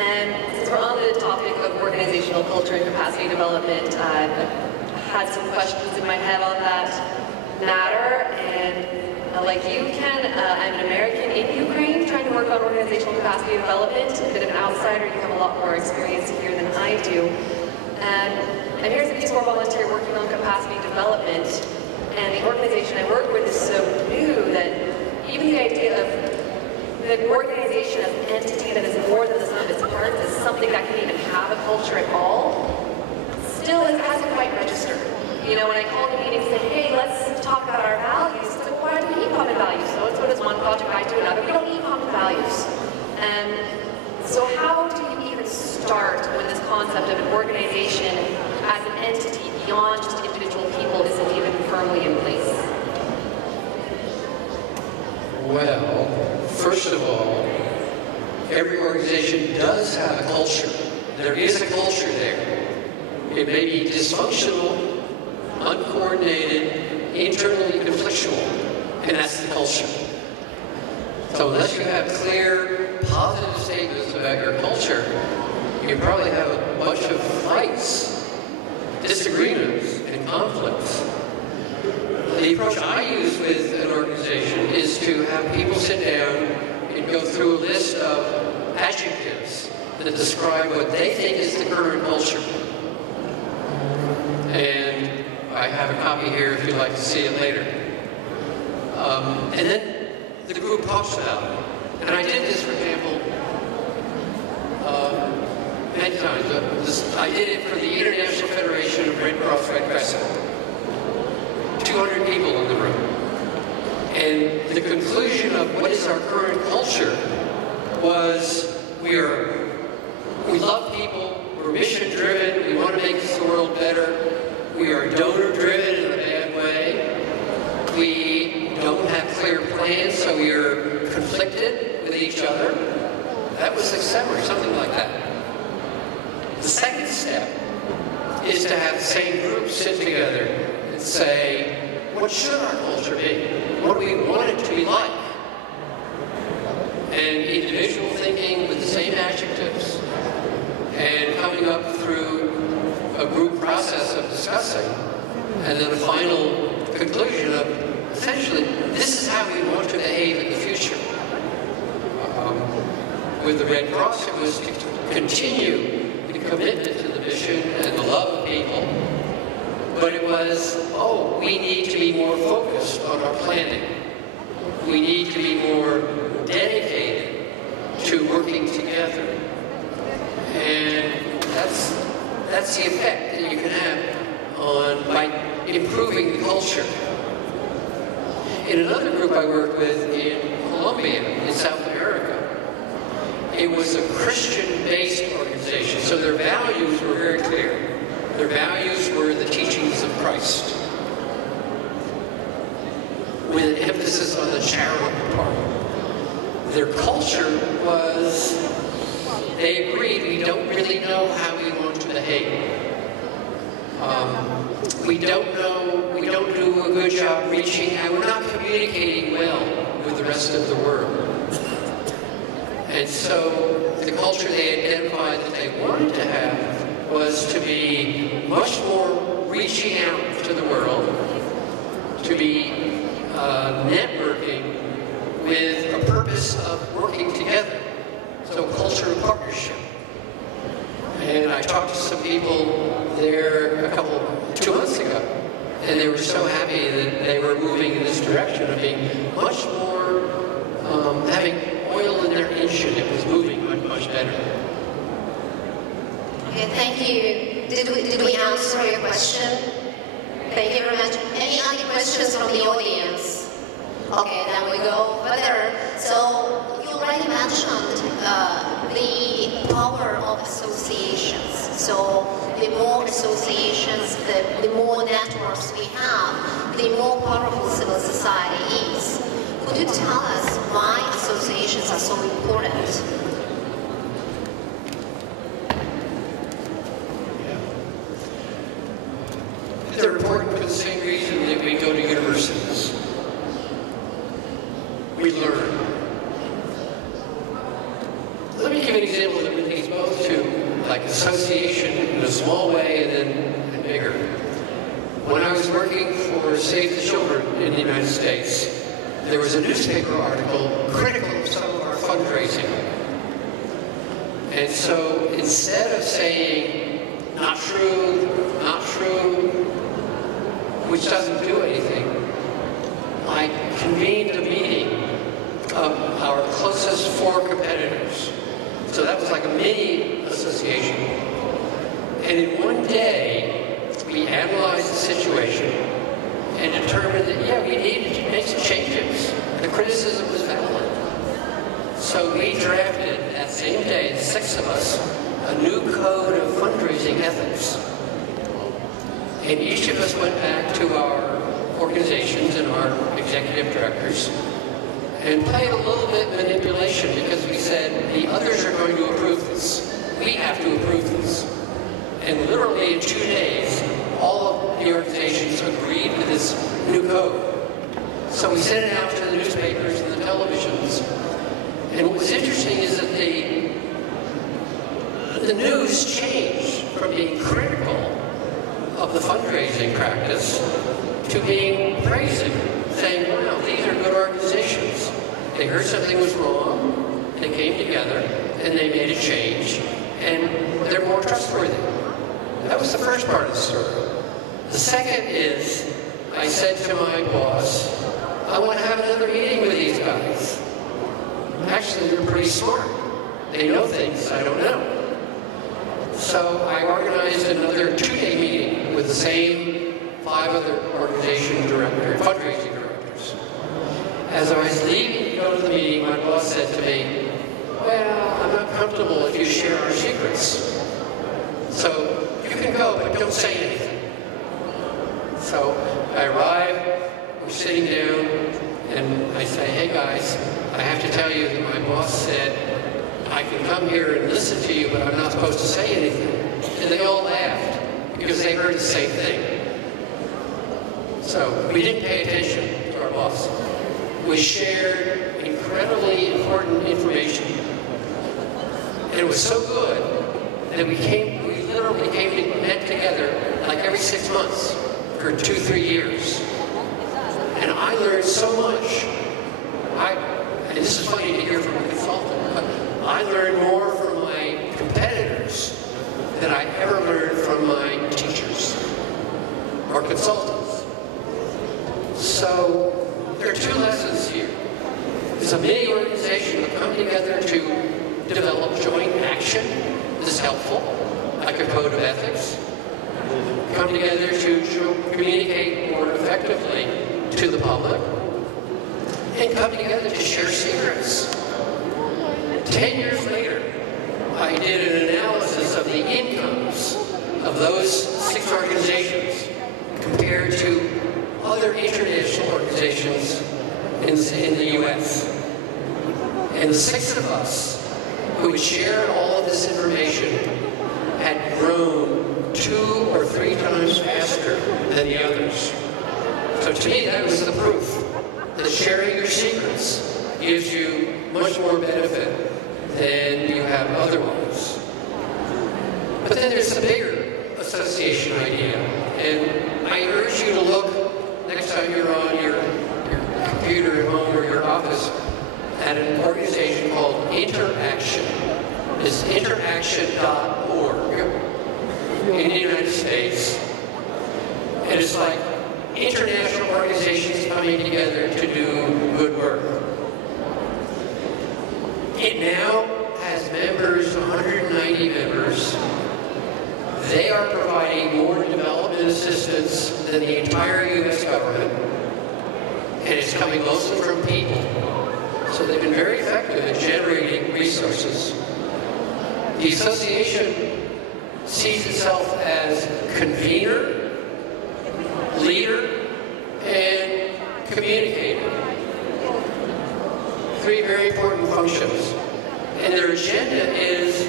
And since we're on the topic of organizational culture and capacity development, I've had some questions in my head on that matter. And like you, Ken, I'm an American in Ukraine trying to work on organizational capacity development. A bit of an outsider, you have a lot more experience here than I do. And I'm here as a Peace Corps volunteer working on capacity development. And the organization I work with is so new that even the idea of the organization as an entity that is more than the sum of its parts is something that can even have a culture at all, still it hasn't quite registered. You know, when I call the meeting and say, hey, let's talk about our values, so why do we need common values? So does one project guy do another? We don't need common values. And so how do you even start when this concept of an organization as an entity beyond just individual people isn't even firmly in place? Well, first of all, every organization does have a culture. There is a culture there. It may be dysfunctional, uncoordinated, internally conflictual, and that's the culture. So unless you have clear, positive statements about your culture, you probably have a bunch of fights, disagreements, and conflicts. The approach I use with an organization is to have people sit down and go through a list of adjectives that describe what they think is the current culture. And I have a copy here if you'd like to see it later. And then the group talks about it. And I did this, for example, many times. I did it for the International Federation of Red Cross Red Crescent. 200 people in the room. And the conclusion of what is our current culture was we love people, we're mission-driven, we want to make this world better, we are donor-driven in a bad way, we don't have clear plans, so we are conflicted with each other. That was the summary, something like that. The second step is to have the same group sit together and say, what should our culture be? What do we want it to be like? And individual thinking with the same adjectives and coming up through a group process of discussing and then a final conclusion of essentially this is how we want to behave in the future. With the Red Cross it was to continue the commitment to the mission and the love of people. But it was, we need to be more focused on our planning. We need to be more dedicated to working together. And that's the effect that you can have by improving the culture. In another group I worked with in Colombia, in South America, it was a Christian-based organization, so their values were very clear. Their values were the teachings of Christ, with an emphasis on the charitable part. Their culture was, they agreed, we don't really know how we want to behave. We don't do a good job reaching out, we're not communicating well with the rest of the world. And so the culture they identified that they wanted to have was to be much more reaching out to the world, to be networking with a purpose of working together. So culture of partnership. And I talked to some people there 2 months ago, and they were so happy that they were moving in this direction of being much more, having oil in coalition, it was moving much, much better. Okay, thank you. Did we answer your question? Thank you very much. Any other questions from the audience? Okay, then we go further. So you already mentioned the power of associations. So the more associations, the more networks we have, the more powerful civil society is. Could you tell us why associations are so important? They're important for the same reason that we go to universities. We learn. Let me give an example that relates both to like association in a small way and then bigger. When I was working for Save the Children in the United States, there was a newspaper article critical of some of our fundraising. And so instead of saying, not true, which doesn't do anything, I convened a meeting of our closest 4 competitors. So that was like a mini association. And in one day, we analyzed the situation and determined that, yeah, we needed to make some changes. The criticism was valid. So we drafted that same day, 6 of us, a new code of fundraising ethics. And each of us went back to our organizations and our executive directors and played a little bit of manipulation because we said, the others are going to approve this. We have to approve this. And literally in 2 days, all of the organizations agreed with this new code. So we sent it out to the newspapers and the televisions. And what was interesting is that the news changed from being critical of the fundraising practice to being praising, saying, wow, these are good organizations. They heard something was wrong, they came together, and they made a change, and they're more trustworthy. That was the first part of the story. The second is, I said to my boss, I want to have another meeting with these guys. Actually, they're pretty smart. They know things I don't know. So I organized another 2-day meeting with the same 5 other organization directors, fundraising directors. As I was leaving to go to the meeting, my boss said to me, well, I'm not comfortable if you share our secrets. So you can go, but don't say anything. So I arrive, we're sitting down, and I say, hey guys, I have to tell you that my boss said, I can come here and listen to you, but I'm not supposed to say anything. And they all laughed because they heard the same thing. So we didn't pay attention to our boss. We shared incredibly important information. And it was so good that we literally met together like every 6 months for 2-3 years. And I learned so much. And this is funny to hear from a consultant, but I learned more from my competitors than I ever learned from my teachers or consultants. So there are 2 lessons here. There's a mini organization that come together to develop joint action. This is helpful, like a code of ethics. Come together to communicate more effectively to the public. And come together to share secrets. 10 years later, I did an analysis of the incomes of those 6 organizations compared to other international organizations in the U.S. And the 6 of us who had shared all of this information had grown 2 or 3 times faster than the others. So to me, that was the proof that sharing your secrets gives you much more benefit than you have otherwise. But then there's the bigger association idea. And I urge you to look, next time you're on your computer at home or your office, at an organization called Interaction. It's interaction.org in the United States. And it's like international organizations coming together to do good work. It now has members, 190 members. They are providing more development assistance than the entire U.S. government, and it's coming mostly from people. So they've been very effective at generating resources. The association sees itself as convener, leader, and communicator. Three very important functions. And their agenda is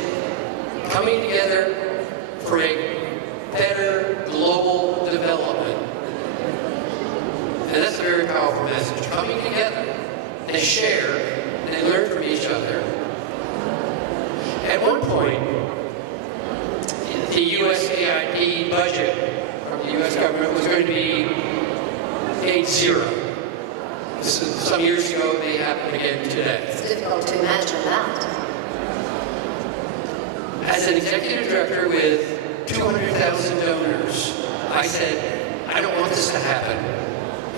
coming together for a better global development. And that's a very powerful message. Coming together and share and learn from each other. At one point, the USAID budget from the U.S. government was going to be paid zero. Some years ago, they happened again today. It's difficult to imagine that. As an executive director with 200,000 donors, I said, I don't want this to happen.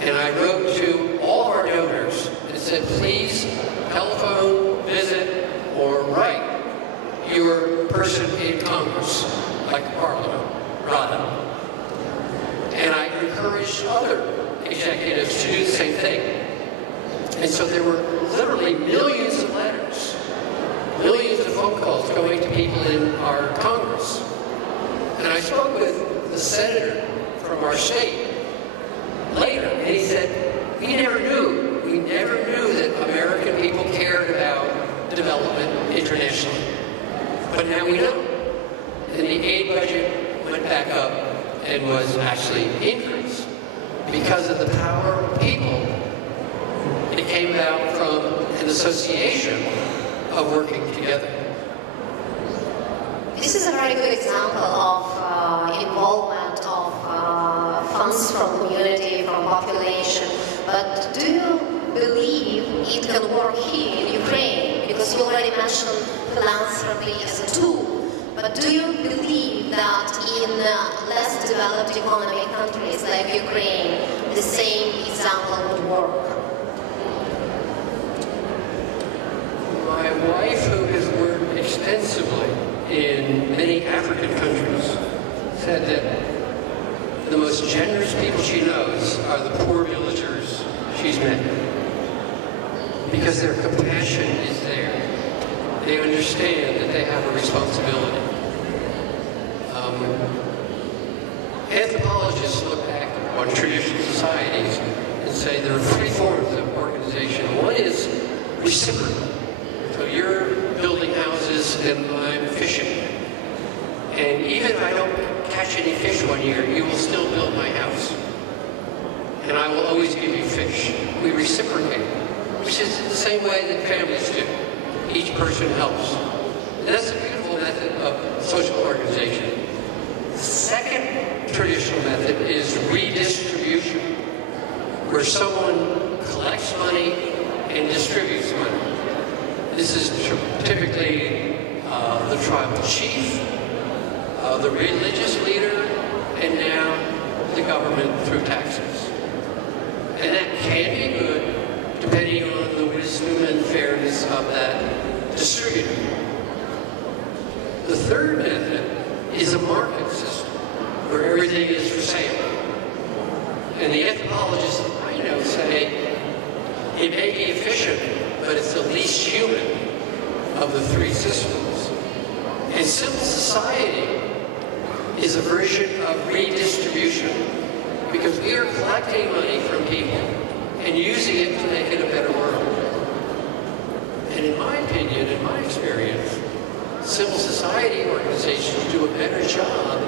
And I wrote to all of our donors and said, please telephone, visit, or write your person in Congress, like Parliament, Rada. And I encouraged other executives to do the same thing. And so there were literally millions of letters, millions of phone calls going to people in our Congress. And I spoke with the senator from our state later, and he said, we never knew that American people cared about development internationally. But now we know. And the aid budget went back up and was actually increased because of the power of people. It came about from an association of working together. This is a very good example of involvement of funds from community, from population. But do you believe it can work here in Ukraine? Because you already mentioned philanthropy as a tool. But do you believe that in less developed economic countries like Ukraine, the same example would work? My wife, who has worked extensively in many African countries, said that the most generous people she knows are the poor villagers she's met. Because their compassion is there. They understand that they have a responsibility. Anthropologists look back on traditional societies and say there are three forms of organization. One is reciprocal. So you're building houses and I'm fishing. And even if I don't catch any fish one year, you will still build my house. And I will always give you fish. We reciprocate, which is the same way that families do. Each person helps. And that's a beautiful method of social organization. The second traditional method is redistribution, where someone collects money and distributes money. This is typically the tribal chief, the religious leader, and now the government through taxes. And that can be good, depending on the wisdom and fairness of that distributor. The third method is a market system, where everything is for sale. And the anthropologists I know say it may be efficient, but it's the least human of the three systems. And civil society is a version of redistribution, because we are collecting money from people and using it to make it a better world. And in my opinion, in my experience, civil society organizations do a better job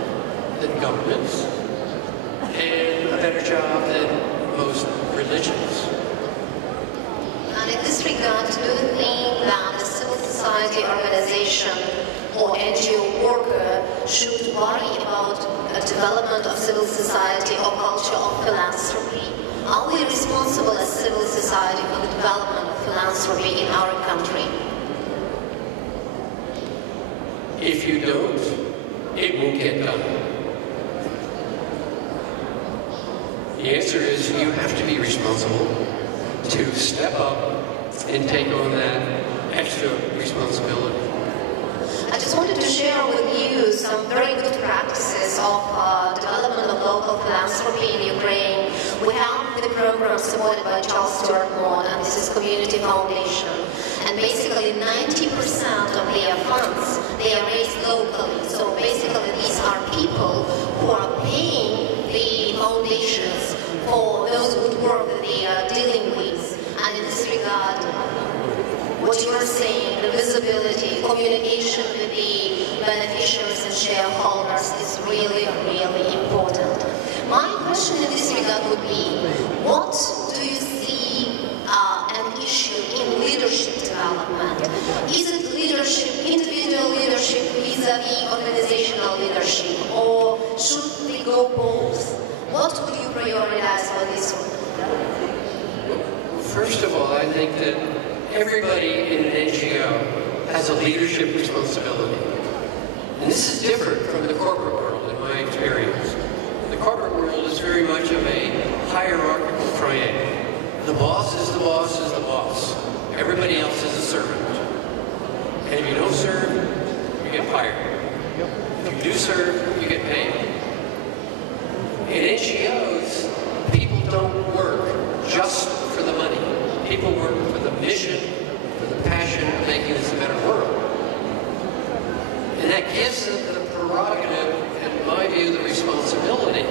than governments and a better job than most religions. And in this regard, do you think that a civil society organization or NGO worker should worry about the development of civil society or culture of philanthropy? Are we responsible as civil society for the development of philanthropy in our country? If you don't, it won't get done. The answer is you have to be responsible to step up and take on that extra responsibility. I just wanted to share with you some very good practices of development of local philanthropy in Ukraine. We have the program supported by Charles Stewart Moore, and this is Community Foundation. And basically 90% of their funds, they are raised locally. So basically these are people who are paying the foundations for those good work that they are dealing with. And in this regard, what you are saying, the visibility, communication with the beneficiaries and shareholders is really, really important. My question in this regard would be, what do you see an issue in leadership development? Is it leadership, individual leadership vis-a-vis organizational leadership, or should we go both? What would you prioritize for this one? First of all, I think that everybody in an NGO has a leadership responsibility. And this is different from the corporate world, in my experience. The corporate world is very much of a hierarchical triangle. The boss is the boss is the boss. Everybody else is a servant. And if you don't serve, you get fired. If you do serve, you get paid. In NGOs, people don't work just for the money. People work for the mission, for the passion of making this a better world. And that gives them the prerogative, and in my view, the responsibility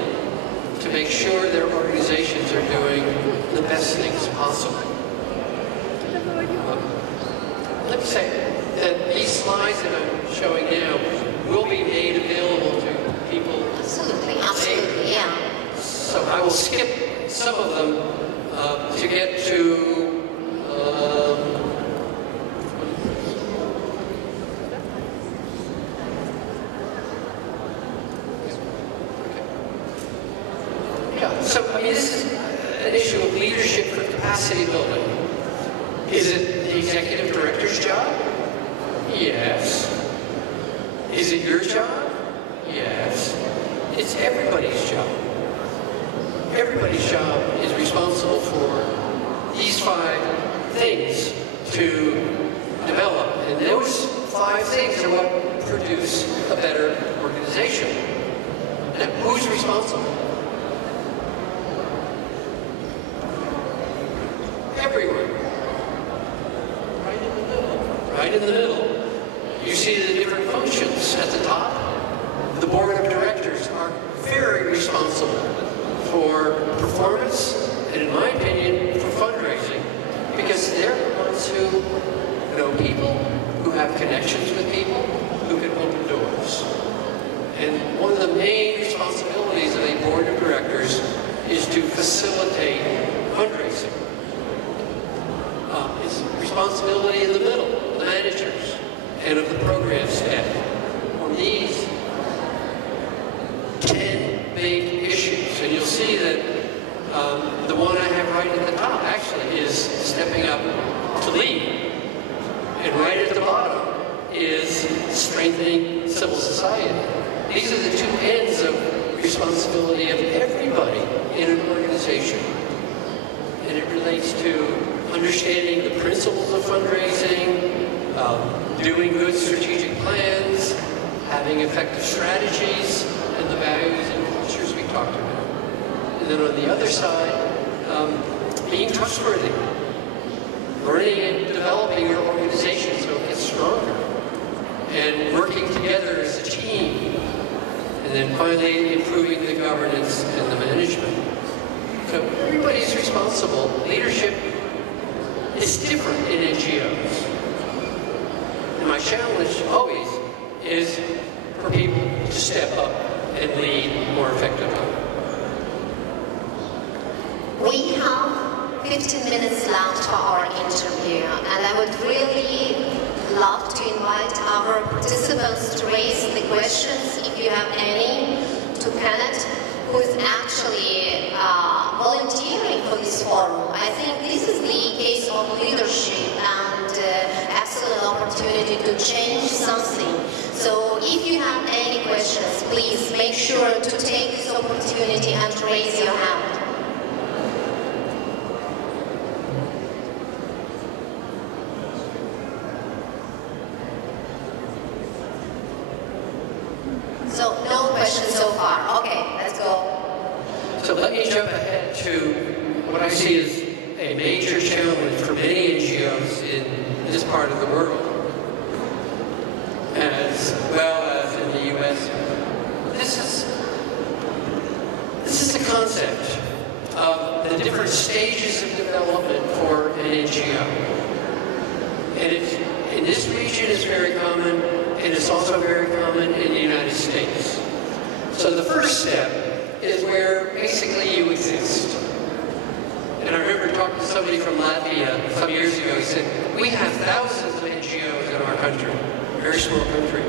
to make sure their organizations are doing the best things possible. Let me say that these slides that I'm showing now will be made available to people. Absolutely, absolutely, yeah. So I will skip some of them to get to so, I mean, this is an issue of leadership for capacity building. Is it the executive director's job? Yes. Is it your job? Yes. It's everybody's job. Everybody's job is responsible for these 5 things to develop. And those 5 things are what produce a better organization. Now, who's responsible? Everyone. Right in the middle. Right in the middle. You see the different functions at the top. The board of directors are very responsible for performance, and in my opinion, for fundraising, because they're the ones who know people, who have connections with people, who can open doors. And one of the main responsibilities of a board of directors is to facilitate fundraising. It's responsibility in the middle, the managers, and of the program staff. On these 10 big issues, and you'll see that the one I have right at the top actually is stepping up to lead. And right at the bottom is strengthening civil society. These are the 2 ends of responsibility of everybody in an organization. And it relates to understanding the principles of fundraising, doing good strategic plans, having effective strategies, and the values and cultures we talked about. And then on the other side, being trustworthy, learning and developing your organization so it gets stronger, and working together as a team, and then finally improving the governance and the management. So everybody's responsible. Leadership is different in NGOs. And my challenge always is for people to step up and lead more effectively. We have 15 minutes left for our interview, and I would really love to invite our participants to raise the questions, if you have any, to Kenneth, who is actually volunteering for this forum. I think this is the case of leadership and excellent opportunity to change something. So if you have any questions, please make sure to take this opportunity and raise your hand. So no questions so far. Okay, let's go. So let me jump ahead to what I see as a major challenge for many NGOs in this part of the world, as well as in the U.S. This is the concept of the different stages of development for an NGO. And in this region it's very common, and it's also very common in the United States. So the first step is where basically you exist. And I remember talking to somebody from Latvia some years ago. He said, we have thousands of NGOs in our country, a very small country.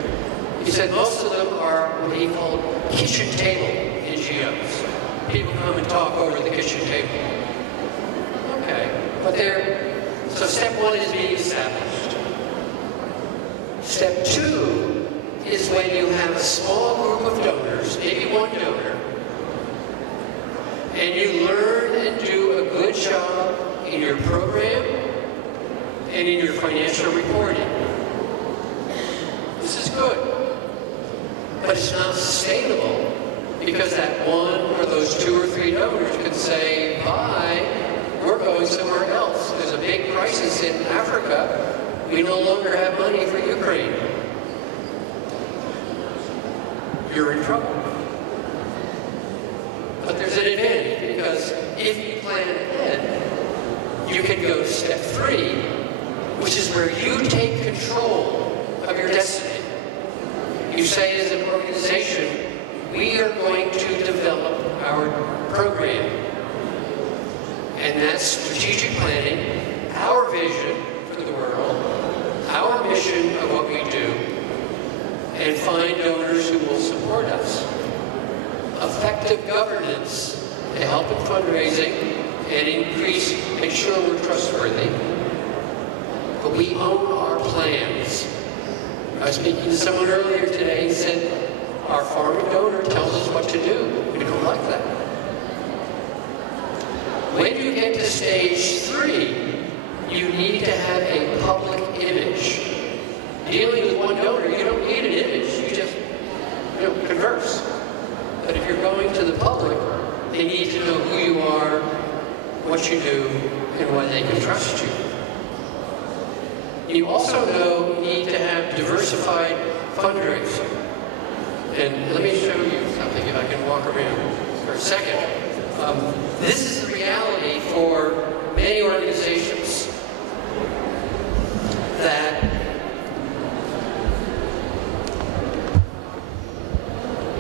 He said most of them are what he called kitchen table NGOs. People come and talk over the kitchen table. Okay, but so step one is being established. Step two is when you have a small group of donors, maybe one donor, and you learn and do a good job in your program and in your financial reporting. This is good, but it's not sustainable because that one or those two or three donors could say, bye, we're going somewhere else. There's a big crisis in Africa. We no longer have money for Ukraine. You're in trouble. But there's an advantage, because if you plan ahead, you can go to step three, which is where you take control of your destiny. You say as an organization, we are going to develop our program. And that's strategic planning, our vision for the world, our mission of what we do, and find donors who will support us. Effective governance to help in fundraising and make sure we're trustworthy. But we own our plans. I was speaking to someone earlier today. He said, our foreign donor tells us what to do. We don't like that. When you get to stage three, you need to have a public image. Dealing with one donor, you don't need an image. You just converse. But if you're going to the public, they need to know who you are, what you do, and why they can trust you. You also need to have diversified fundraising. And let me show you something if I can walk around for a second. This is the reality for many organizations that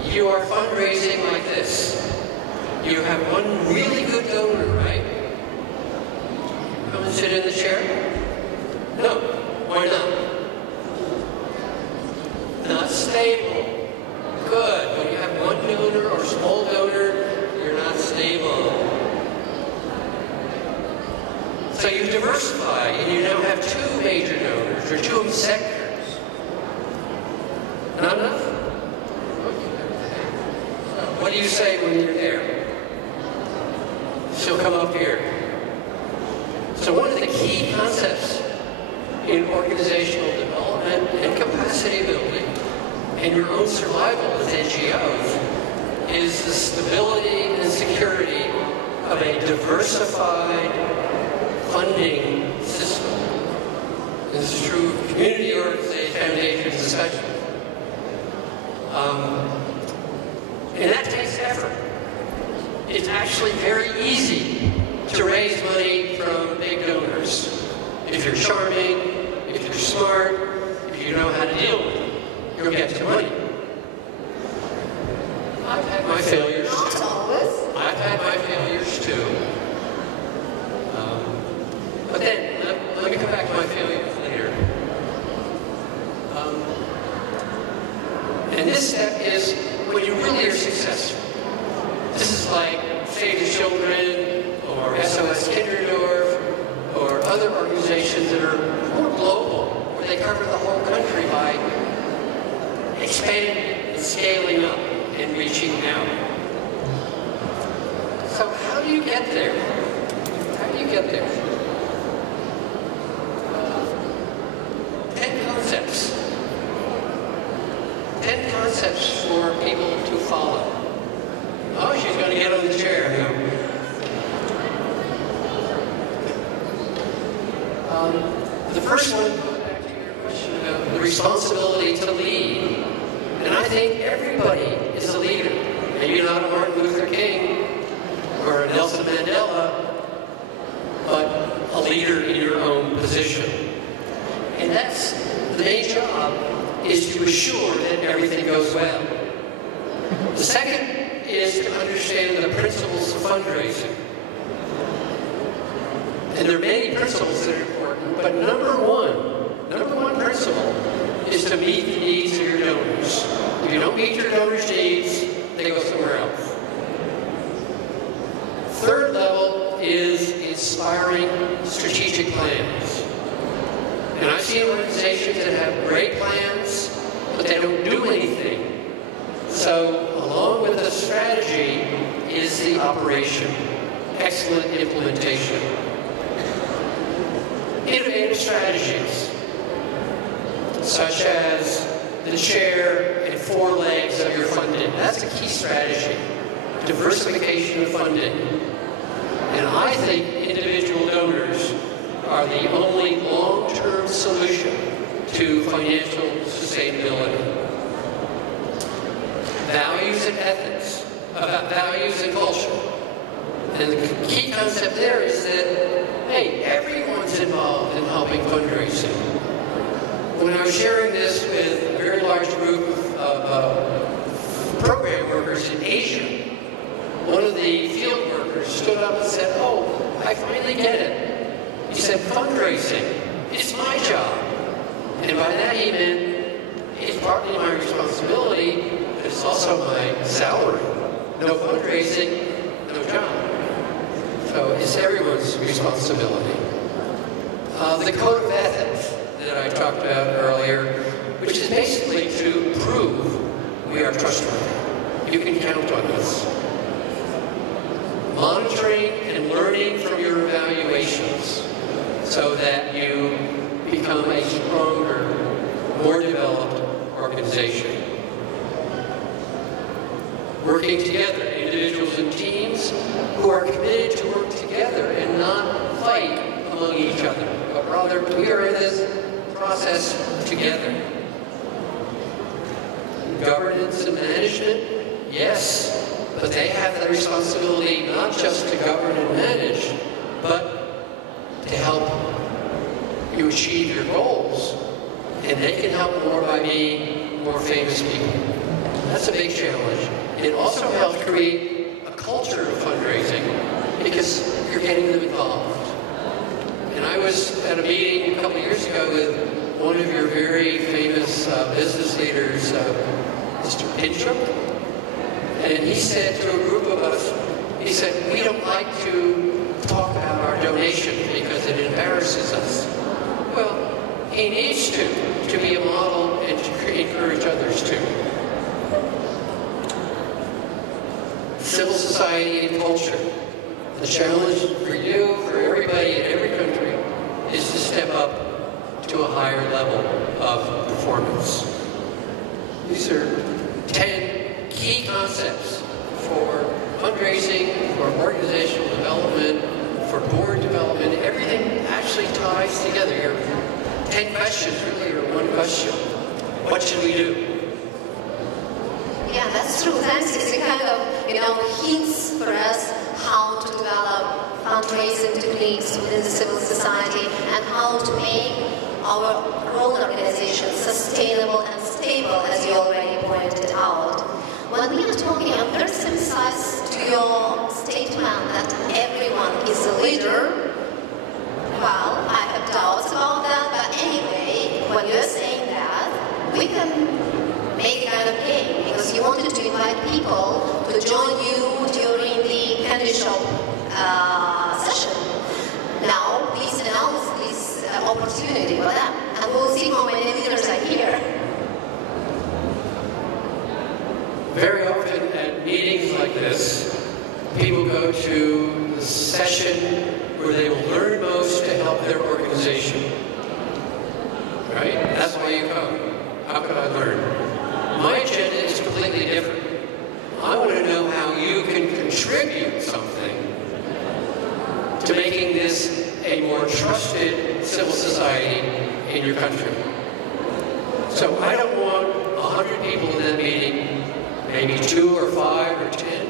you are fundraising like this. You have one really good donor, right? Come and sit in the chair? No. Why not? Not stable. Good. When you have one donor or small donor, you're not stable. So you diversify, and you now have two major donors, or two sectors. Not enough? What do you say when you're there? She'll come up here. So one of the key concepts in organizational development and capacity building and your own survival as NGOs is the stability and security of a diversified funding system. This is true of community organizations, foundations especially. And that takes effort. It's actually very easy to raise money from big donors. If you're charming, if you're smart, if you know how to deal with it, you'll get to money. I've had my failures. Not always. I've had my failures too. But then, let me come back to my failures later. And this step is when you really are successful. This is like Save the Children, or SOS Kinderdorf, or other organizations that are more global, where they cover the whole country by expanding and scaling up and reaching out. So how do you get there? How do you get there? 10 concepts. 10 10 concepts for people to follow. Oh, she's going to get on the chair now. The first one, going back to your question about the responsibility to lead. And I think everybody is a leader. Maybe not a Martin Luther King or a Nelson Mandela, but a leader in your own position. And that's the main job, is to assure that everything goes well. The second is to understand the principles of fundraising. And there are many principles that are important, but number one principle is to meet the needs of your donors. If you don't meet your donors' needs, they go somewhere else. Third level is inspiring strategic plans. And I've seen organizations that have great plans, but they don't do anything. So along with the strategy is the operation, excellent implementation. Innovative strategies, such as the chair and 4 legs of your funding. That's a key strategy. Diversification of funding. And I think individual donors are the only long-term solution to financial sustainability. Values and ethics, about values and culture. And the key concept there is that, hey, everyone's involved in helping fundraising. When I was sharing this with a very large group of program workers in Asia, one of the field workers stood up and said, oh, I finally get it. He said, fundraising, it's my job. And by that he meant, it's partly my responsibility, but it's also my salary. No fundraising, no job. So it's everyone's responsibility. The code of ethics that I talked about earlier, which is basically to prove we are trustworthy. You can count on us. Monitoring and learning from your evaluations so that you become a stronger, more developed organization. Working together, individuals and teams who are committed to work together and not fight among each other, but rather we are in this process together. Governance and management, yes, but they have the responsibility not just to govern and manage, but to help you achieve your goals. And they can help more by being more famous people. That's a big challenge. It also helps create a culture of fundraising because you're getting them involved. And I was at a meeting a couple years ago with one of your very famous business leaders, Mr. Pinchuk. And he said to a group of us, he said, we don't like to talk about our donation because it embarrasses us. Well, he needs to be a model and to encourage others to. Civil society and culture. The challenge for you, for everybody in every country, is to step up to a higher level of performance. These are 10 key concepts for fundraising, for organizational development, for board development. Everything actually ties together. Your 10 questions really are one question. What should we do? Yeah, that's true. Thanks. It's a kind of, hints for us how to develop fundraising techniques within the civil society and how to make our own organization sustainable and stable, as you already pointed out. When we are talking, I'm very sympathized to your statement that everyone is a leader. Well, I have doubts about that, but anyway, when you're saying that, we can make a kind of game, because you wanted to invite people to join you during the candy shop session. Now, please announce this opportunity for them, and we'll see how many leaders are here. Very often at meetings like this, people go to the session where they will learn most to help their organization. Right? That's why you come. How can I learn? My completely different. I want to know how you can contribute something to making this a more trusted civil society in your country. So I don't want 100 people in that meeting, maybe 2 or 5 or 10,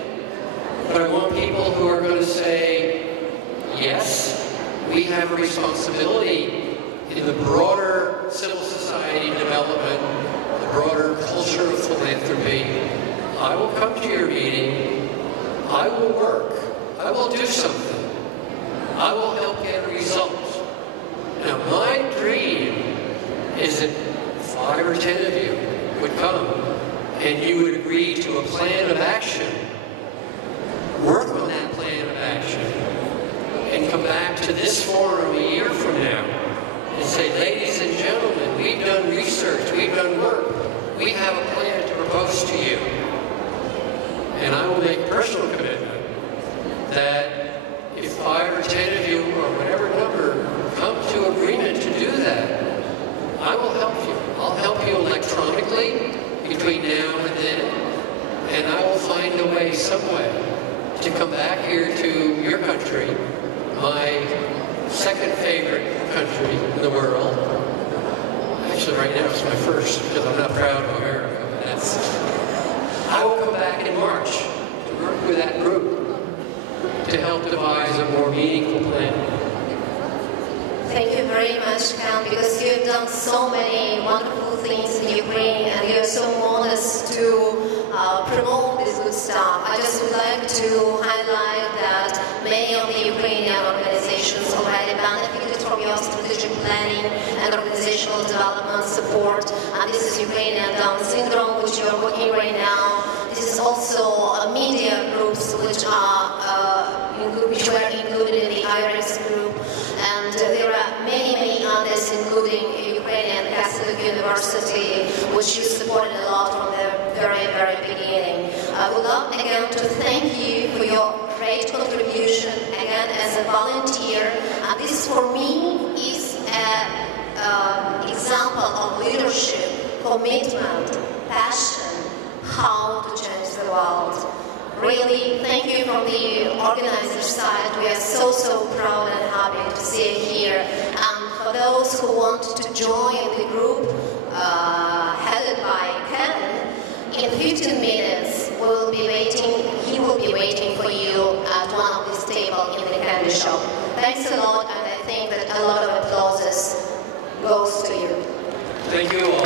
but I want people who are going to say, yes, we have a responsibility in the broader civil society development, the broader culture of philanthropy. I will come to your meeting, I will work, I will do something, I will help get results. Now my dream is that 5 or 10 of you would come and you would agree to a plan of action, work on that plan of action, and come back to this forum a year from now and say, ladies and gentlemen, we've done research, we've done work, we have a plan to propose to you. And I will make personal commitment that if 5 or 10 of you, or whatever number, come to agreement to do that, I will help you. I'll help you electronically between now and then, and I will find a way, some way, to come back here to your country, my second favorite country in the world. Actually, right now it's my first, because I'm not proud of America. I will come back in March to work with that group to help devise a more meaningful plan. Thank you very much, Ken, because you have done so many wonderful things in Ukraine, and you are so modest to promote this good stuff. I just would like to highlight that many of the Ukrainian organizations already benefited from your strategic planning and organizational development support. And this is Ukrainian Down syndrome, which you are working right now. This is also media groups which were included in the IRIS group. And there are many others, including Ukrainian Catholic University, which you supported a lot from the very beginning. I would love again to thank you for your great contribution, again as a volunteer. And this for me is an example of leadership, commitment, passion, how to change the world. Really, thank you from the organizer side. We are so proud and happy to see you here. And for those who want to join the group headed by Ken, in 15 minutes we will be waiting. He will be waiting for you at one of these tables in the candy shop. Thanks a lot, and I think that a lot of applauses goes to you. Thank you all.